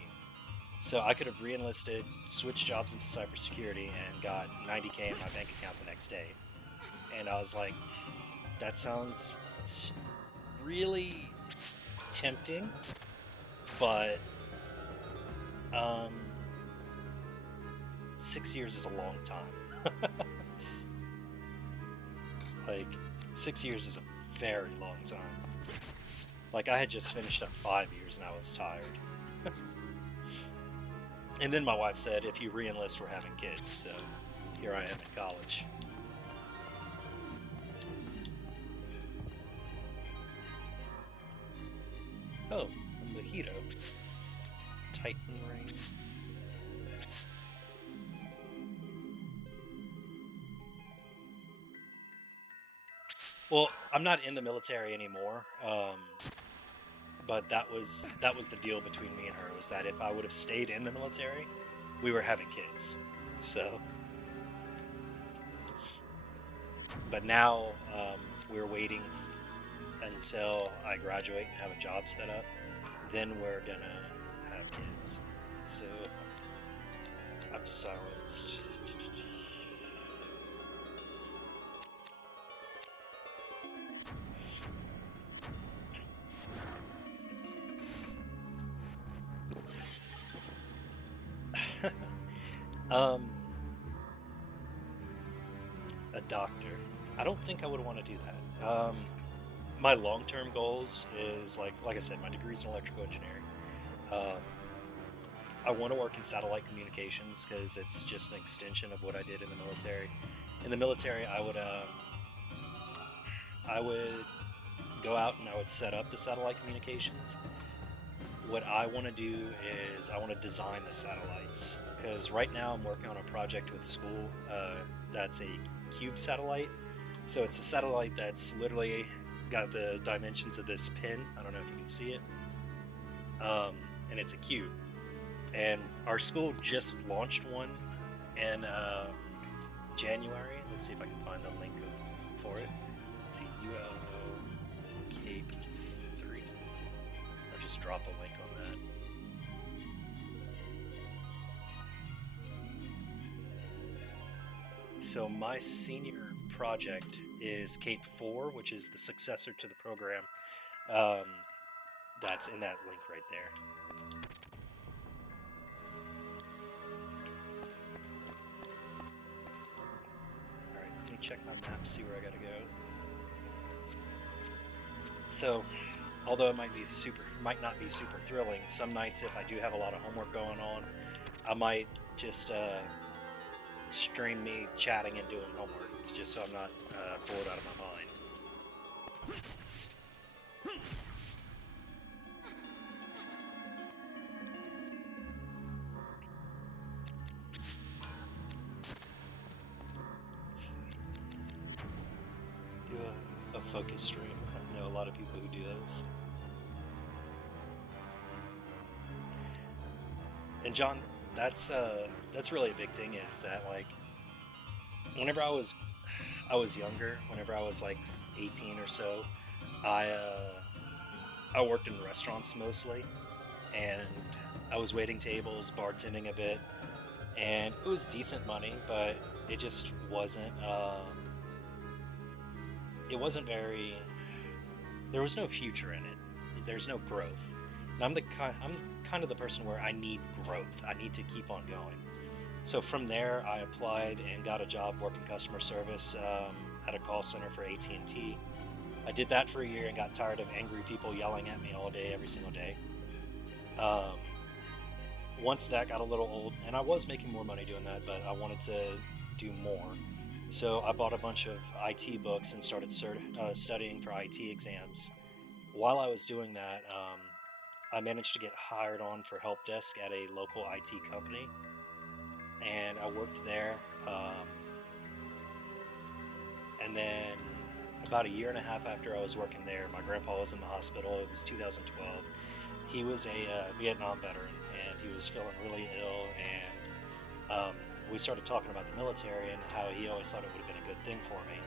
So I could have re-enlisted, switched jobs into cybersecurity, and got $90K in my bank account the next day. And I was like, that sounds really tempting, but 6 years is a long time. Like, 6 years is a very long time. Like, I had just finished up 5 years and I was tired. And then my wife said, if you re-enlist, we're having kids. So here I am in college. Oh, a mojito. Titan ring. Well, I'm not in the military anymore. But that was the deal between me and her, was that if I would have stayed in the military, we were having kids. So, but now we're waiting until I graduate and have a job set up. Then we're gonna have kids. So I'm silenced. um, a doctor. I don't think I would want to do that. My long-term goals is like I said, my degree's in electrical engineering. Um, I want to work in satellite communications because it's just an extension of what I did in the military. In the military, I would go out and I would set up the satellite communications. What I want to do is I want to design the satellites, because right now I'm working on a project with school that's a cube satellite. So it's a satellite that's literally got the dimensions of this pin. I don't know if you can see it. Um, and it's a cube. And our school just launched one in January. Let's see if I can find the link for it. Let's see, ULO Cape 3. I'll just drop a link on that. So my senior project is Cape 4, which is the successor to the program. Um, that's in that link right there. All right, let me check my map, see where I gotta go. So, although it might not be super thrilling, some nights if I do have a lot of homework going on, I might just stream me chatting and doing homework, just so I'm not bored out of my mind. Let's see. Do a focus stream. I know a lot of people who do those. And John, that's really a big thing, is that like whenever I was younger, whenever I was like 18 or so, I worked in restaurants mostly, and I was waiting tables, bartending a bit, and it was decent money, but it just wasn't very. There was no future in it. There's no growth. And I'm kind of the person where I need growth. I need to keep on going. So from there, I applied and got a job working customer service at a call center for AT&T. I did that for a year and got tired of angry people yelling at me all day, every single day. Um, Once that got a little old, and I was making more money doing that, but I wanted to do more. So I bought a bunch of IT books and started studying for IT exams. While I was doing that, I managed to get hired on for help desk at a local IT company, and I worked there. And then about a year and a half after I was working there, my grandpa was in the hospital. It was 2012. He was a Vietnam veteran, and he was feeling really ill. And we started talking about the military and how he always thought it would have been a good thing for me.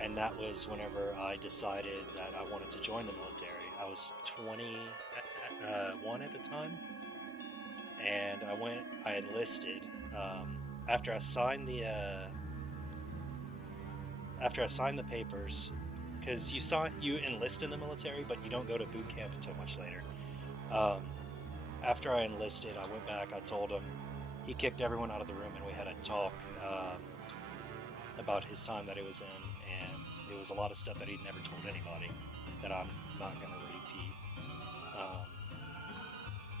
And that was whenever I decided that I wanted to join the military. I was 21 at the time, and I enlisted. After I signed the papers, because you enlist in the military, but you don't go to boot camp until much later. Um, After I enlisted, I went back. I told him. He kicked everyone out of the room, and we had a talk about his time that he was in, and it was a lot of stuff that he'd never told anybody that I'm not going to repeat. Um,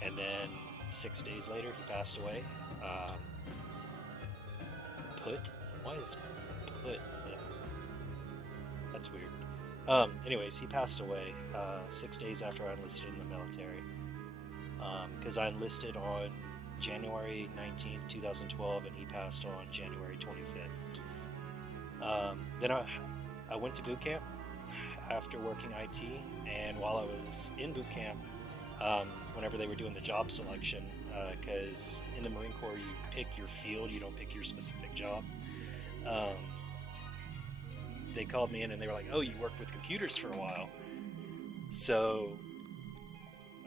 and then 6 days later, he passed away. Put? Why is put? That's weird. Anyways, he passed away 6 days after I enlisted in the military. Because I enlisted on January 19th, 2012, and he passed on January 25th. Then I went to boot camp, after working IT, and while I was in boot camp, whenever they were doing the job selection, because in the Marine Corps you pick your field, you don't pick your specific job. Um, they called me in and they were like, "Oh, you worked with computers for a while, so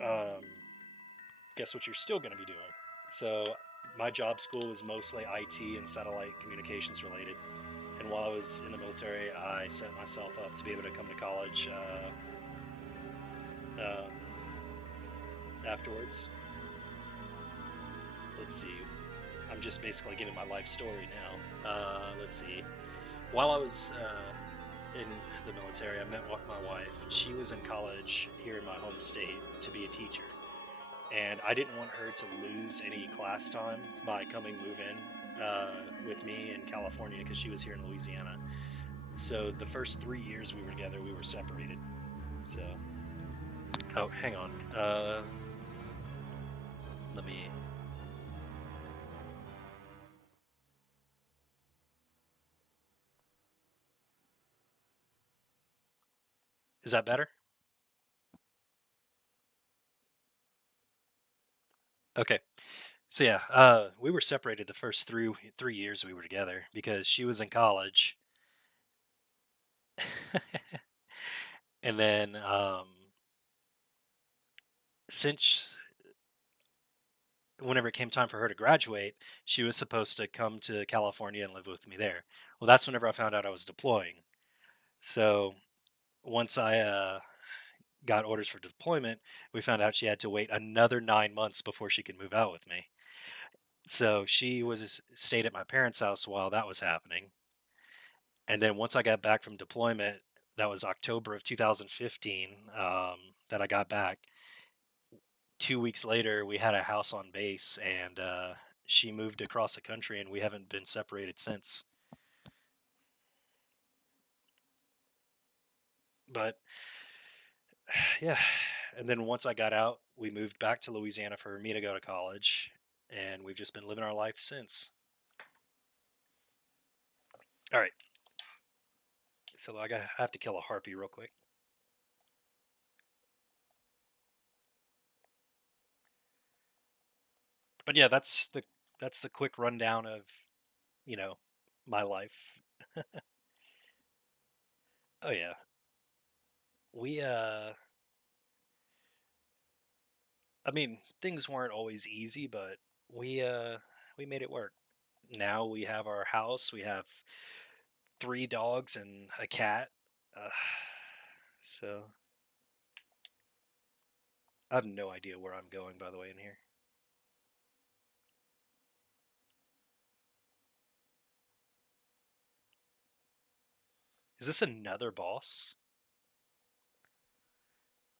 um, guess what you're still going to be doing?" So my job school was mostly IT and satellite communications related. And while I was in the military, I set myself up to be able to come to college afterwards. Let's see. I'm just basically giving my life story now. Let's see. While I was in the military, I met my wife. She was in college here in my home state to be a teacher. And I didn't want her to lose any class time by coming move in with me in California because she was here in Louisiana. So the first 3 years we were together, we were separated. So, oh, hang on. Let me. Is that better? Okay. So yeah, we were separated the first 3 years we were together because she was in college, and then since whenever it came time for her to graduate, she was supposed to come to California and live with me there. Well, that's whenever I found out I was deploying. So once I got orders for deployment, we found out she had to wait another 9 months before she could move out with me. So she was stayed at my parents' house while that was happening. And then once I got back from deployment, that was October of 2015 that I got back. 2 weeks later, we had a house on base, and she moved across the country, and we haven't been separated since. But yeah, and then once I got out, we moved back to Louisiana for me to go to college, and we've just been living our life since. All right, so I have to kill a harpy real quick. But yeah, that's the quick rundown of you know my life. Oh yeah, we I mean, things weren't always easy, but we uh we made it work. Now we have our house, we have 3 dogs and a cat. Uh, so I have no idea where I'm going, by the way, in here. Is this another boss?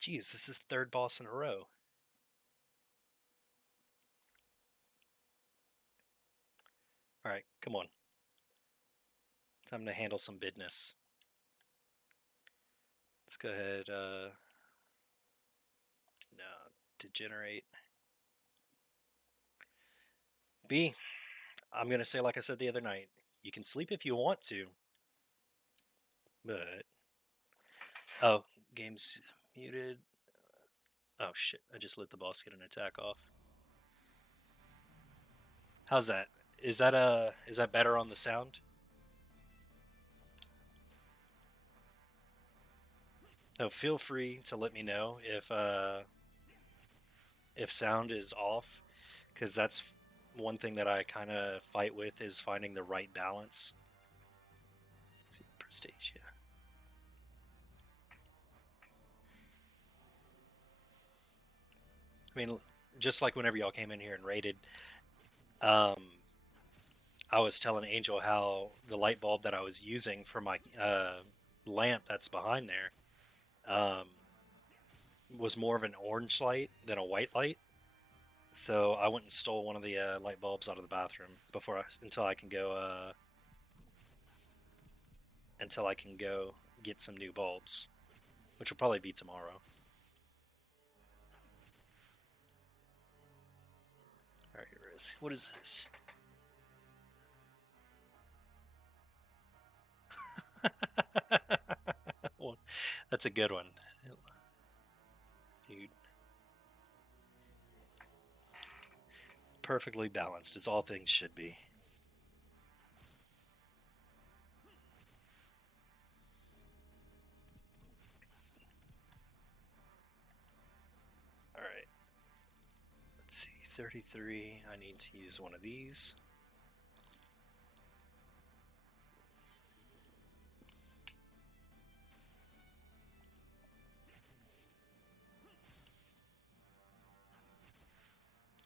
Jeez, this is third boss in a row. All right, come on. Time to handle some business. Let's go ahead. No, degenerate. B. I'm gonna say like I said the other night. You can sleep if you want to, but oh, game's muted. Oh shit! I just let the boss get an attack off. How's that? Is that better on the sound? So feel free to let me know if sound is off, because that's one thing that I kind of fight with is finding the right balance. Let's see, prestige, yeah. I mean, just like whenever y'all came in here and raided, um, I was telling Angel how the light bulb that I was using for my lamp that's behind there um, was more of an orange light than a white light. So I went and stole one of the light bulbs out of the bathroom until I can go get some new bulbs, which will probably be tomorrow. All right, here it is. What is this? That's a good one. Dude, perfectly balanced, as all things should be. All right. Let's see. 33. I need to use one of these.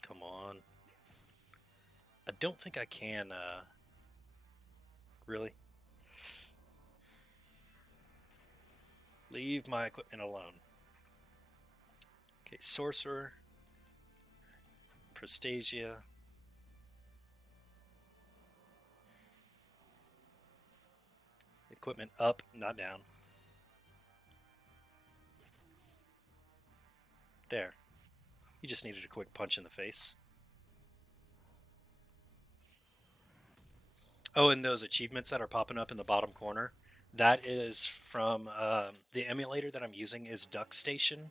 Come on. I don't think I can, really. Leave my equipment alone. Okay, Sorcerer, Prostasia. Equipment up, not down. There. You just needed a quick punch in the face. Oh, and those achievements that are popping up in the bottom corner, that is from the emulator that I'm using is Duck Station.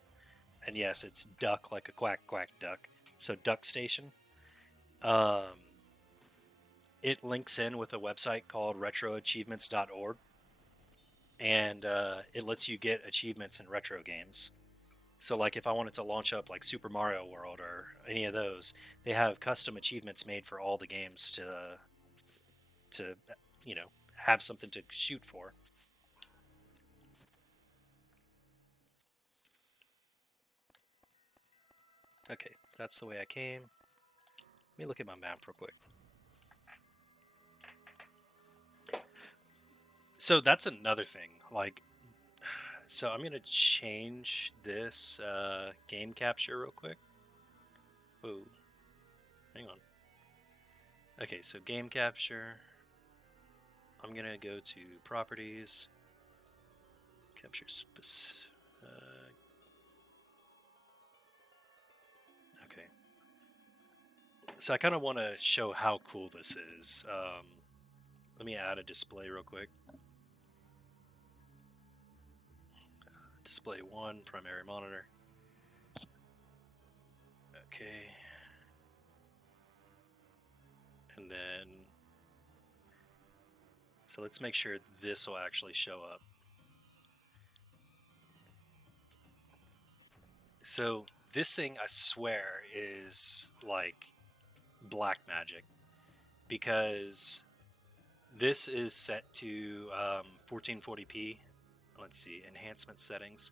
And yes, it's duck like a quack quack duck. So Duck Station. Um, it links in with a website called retroachievements.org, and it lets you get achievements in retro games. So, like, if I wanted to launch up like Super Mario World or any of those, they have custom achievements made for all the games to you know have something to shoot for. Okay, that's the way I came. Let me look at my map real quick. So that's another thing. Like, so I'm gonna change this game capture real quick. Whoa, hang on. Okay, so game capture. I'm gonna go to properties, capture okay, so I kind of want to show how cool this is. Let me add a display real quick. Display 1, primary monitor. Okay. And then, so let's make sure this will actually show up. So this thing, I swear, is like black magic because this is set to 1440p. Let's see, enhancement settings.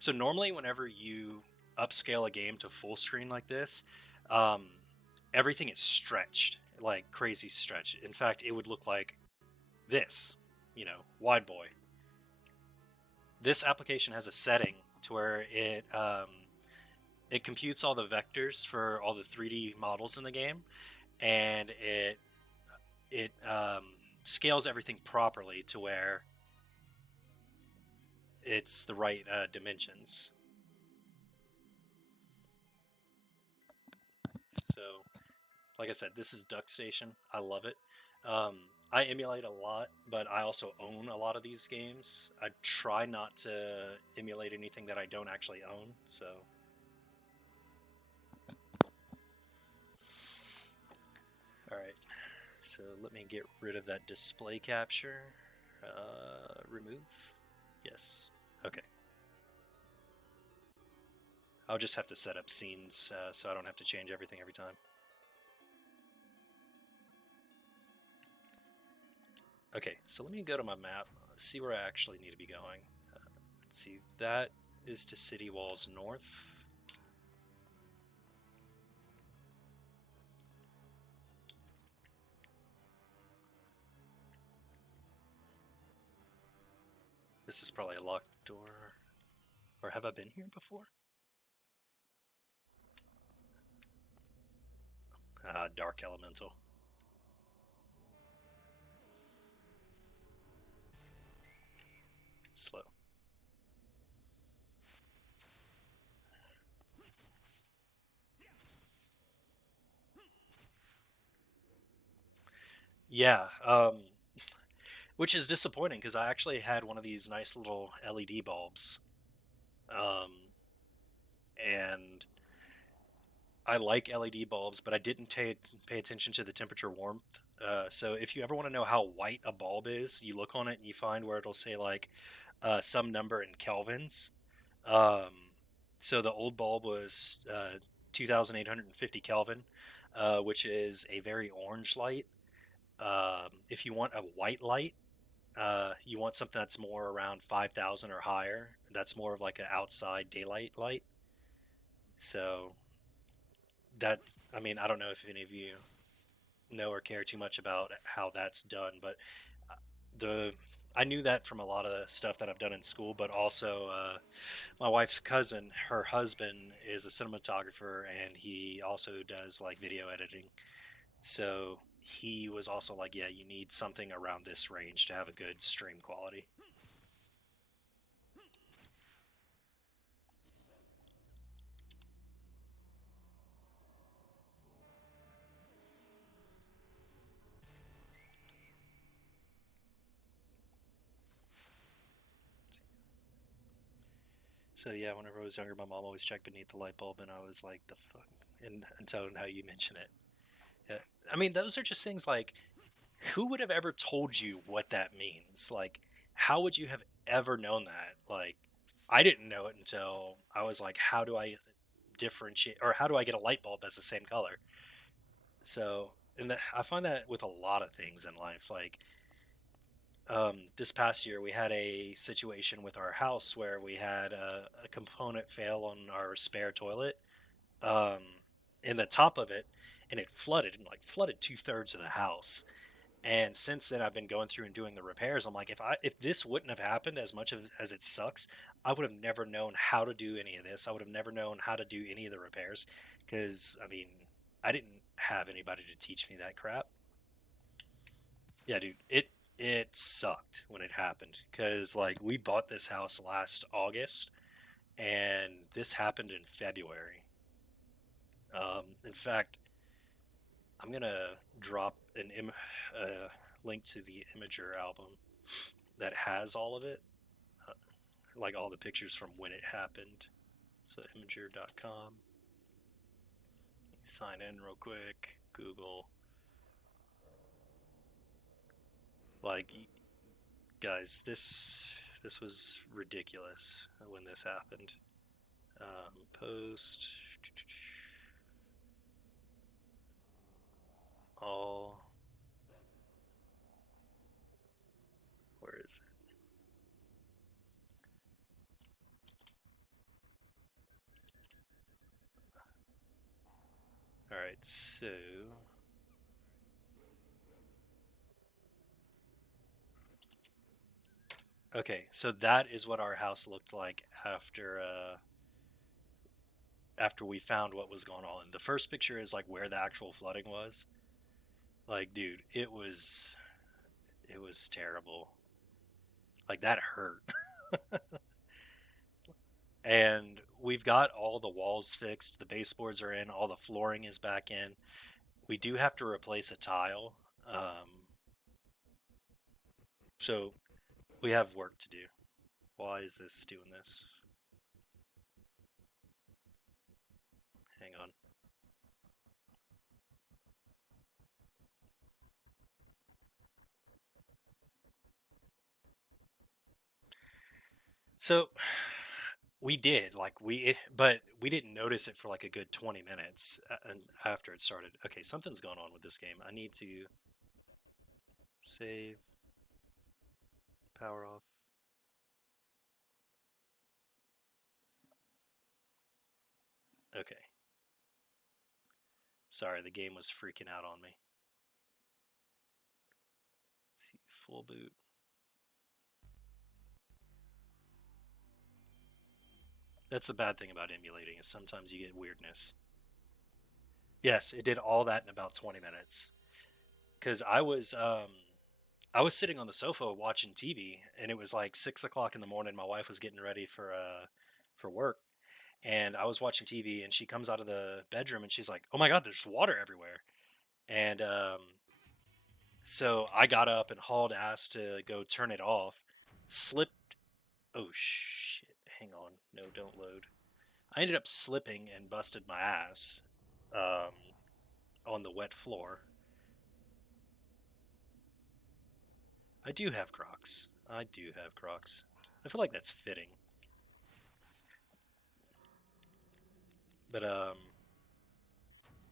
So normally, whenever you upscale a game to full screen like this, um, everything is stretched, like crazy stretch. In fact, it would look like this, wide boy. This application has a setting to where it computes all the vectors for all the 3D models in the game, and it scales everything properly to where it's the right dimensions. So, like I said, this is Duck Station. I love it. Um, I emulate a lot, but I also own a lot of these games. I try not to emulate anything that I don't actually own. So, all right. So let me get rid of that display capture. Remove. Yes. Okay. I'll just have to set up scenes so I don't have to change everything every time. Okay, so let me go to my map, see where I actually need to be going. Let's see, that is to City Walls North. This is probably a locked door. Or have I been here before? Dark Elemental. Slow. Yeah, which is disappointing because I actually had one of these nice little LED bulbs, um, and I like LED bulbs, but I didn't pay attention to the temperature warmth. So if you ever want to know how white a bulb is, you look on it and you find where it'll say like some number in kelvins. Um, so the old bulb was 2,850 Kelvin, which is a very orange light. If you want a white light, you want something that's more around 5,000 or higher. That's more of like an outside daylight light. So that's, I mean, I don't know if any of you know or care too much about how that's done, but uh, the I knew that from a lot of the stuff that I've done in school, but also my wife's cousin, her husband is a cinematographer, and he also does like video editing. So he was also like, yeah, you need something around this range to have a good stream quality. So yeah, whenever I was younger, my mom always checked beneath the light bulb, and I was like, the fuck. And until now, you mention it. Yeah. I mean, those are just things like, who would have ever told you what that means? Like, how would you have ever known that? Like, I didn't know it until I was like, how do I differentiate, or how do I get a light bulb that's the same color? So, I find that with a lot of things in life. Like, this past year, we had a situation with our house where we had a component fail on our spare toilet, um, in the top of it, and it flooded and like flooded 2/3 of the house. And since then, I've been going through and doing the repairs. I'm like, if this wouldn't have happened, as it sucks, I would have never known how to do any of this. I would have never known how to do any of the repairs because I mean, I didn't have anybody to teach me that crap. Yeah, dude, it sucked when it happened because like we bought this house last August, and this happened in February. In fact, I'm gonna drop a link to the Imager album that has all of it, uh, like all the pictures from when it happened. So Imager.com. Sign in real quick. Google. Like, guys, this was ridiculous when this happened. Post all. Where is it? All right, so okay, so that is what our house looked like after we found what was going on. The first picture is like where the actual flooding was. Like, dude, it was terrible. Like that hurt. And we've got all the walls fixed, the baseboards are in, all the flooring is back in. We do have to replace a tile. So we have work to do. Why is this doing this? Hang on. So we did like but we didn't notice it for like a good 20 minutes and after it started. Okay, something's going on with this game. I need to save, power off. Okay, sorry, the game was freaking out on me. Let's see, full boot. That's the bad thing about emulating is sometimes you get weirdness. Yes, it did all that in about 20 minutes. Because I was sitting on the sofa watching TV, and it was like 6 o'clock in the morning. My wife was getting ready for work, and I was watching TV, and she comes out of the bedroom, and she's like, "Oh my God, there's water everywhere!" And So I got up and hauled ass to go turn it off. Slipped. Oh shit! Hang on. No, don't load. I ended up slipping and busted my ass um, on the wet floor. I do have Crocs. I do have Crocs. I feel like that's fitting. But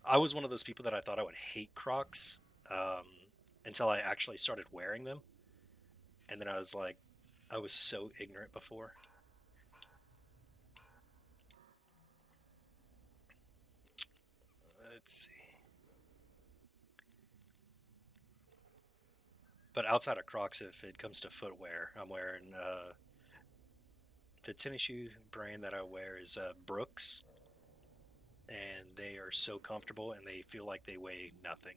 I was one of those people that I thought I would hate Crocs um, until I actually started wearing them, and then I was like, I was so ignorant before. Let's see. But outside of Crocs, if it comes to footwear, I'm wearing the tennis shoe brand that I wear is Brooks, and they are so comfortable and they feel like they weigh nothing.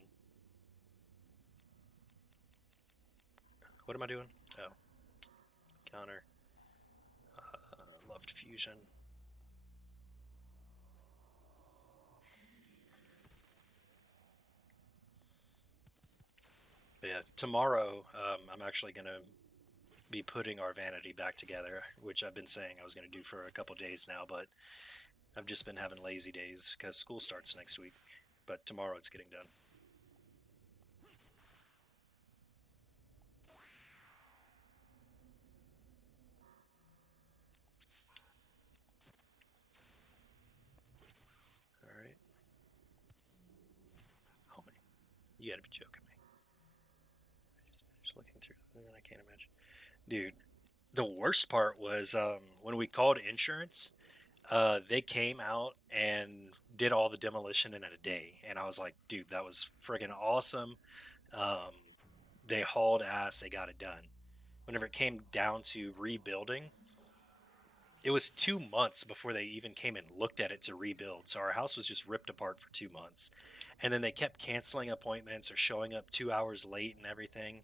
What am I doing? Oh, counter. Loved Fusion. But yeah, tomorrow I'm actually gonna be putting our vanity back together, which I've been saying I was gonna do for a couple days now, but I've just been having lazy days because school starts next week. But tomorrow it's getting done. All right. Oh man, you gotta be joking me. Just looking through, I can't imagine, dude. The worst part was when we called insurance. They came out and did all the demolition in a day, and I was like, dude, that was friggin' awesome. Um, they hauled ass. They got it done. Whenever it came down to rebuilding, it was 2 months before they even came and looked at it to rebuild. So our house was just ripped apart for 2 months. And then they kept canceling appointments or showing up 2 hours late and everything.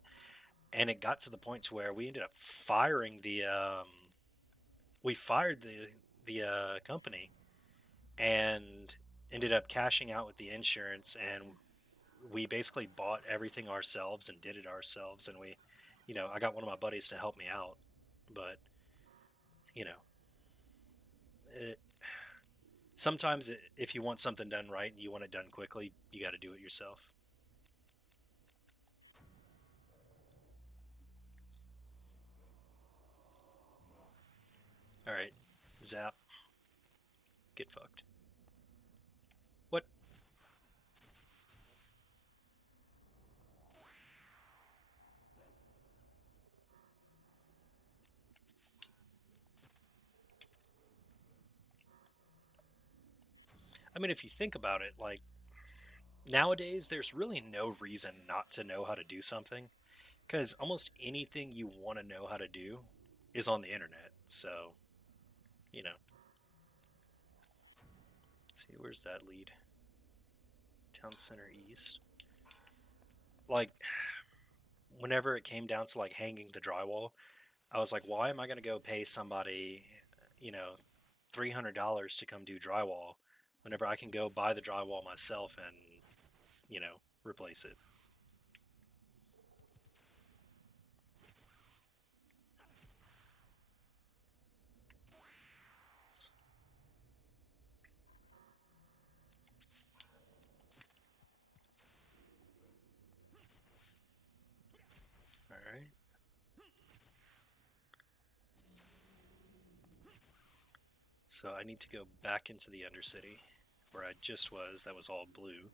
And it got to the point to where we ended up firing we fired the company and ended up cashing out with the insurance. And we basically bought everything ourselves and did it ourselves. And I got one of my buddies to help me out. But, you know, it, sometimes if you want something done right and you want it done quickly, you got to do it yourself. All right, zap, get fucked. What? I mean, if you think about it, like nowadays, there's really no reason not to know how to do something because almost anything you want to know how to do is on the internet. So, you know, let's see, where's that lead? Town Center East. Like, whenever it came down to like hanging the drywall, I was like, why am I going to go pay somebody, you know, $300 to come do drywall whenever I can go buy the drywall myself and, replace it? All right. So I need to go back into the Undercity where I just was. That was all blue.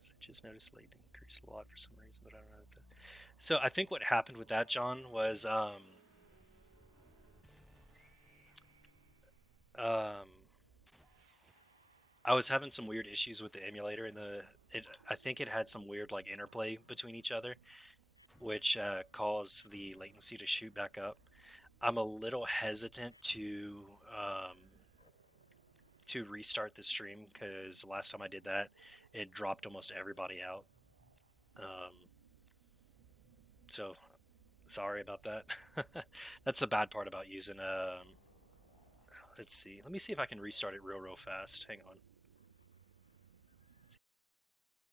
So I just noticed late increased a lot for some reason, but I don't know. So I think what happened with that, John, was um, I was having some weird issues with the emulator, and I think it had some weird like interplay between each other, which caused the latency to shoot back up. I'm a little hesitant um, to restart the stream because the last time I did that, it dropped almost everybody out. Um, So sorry about that. That's the bad part about using. Let's see. Let me see if I can restart it real fast. Hang on.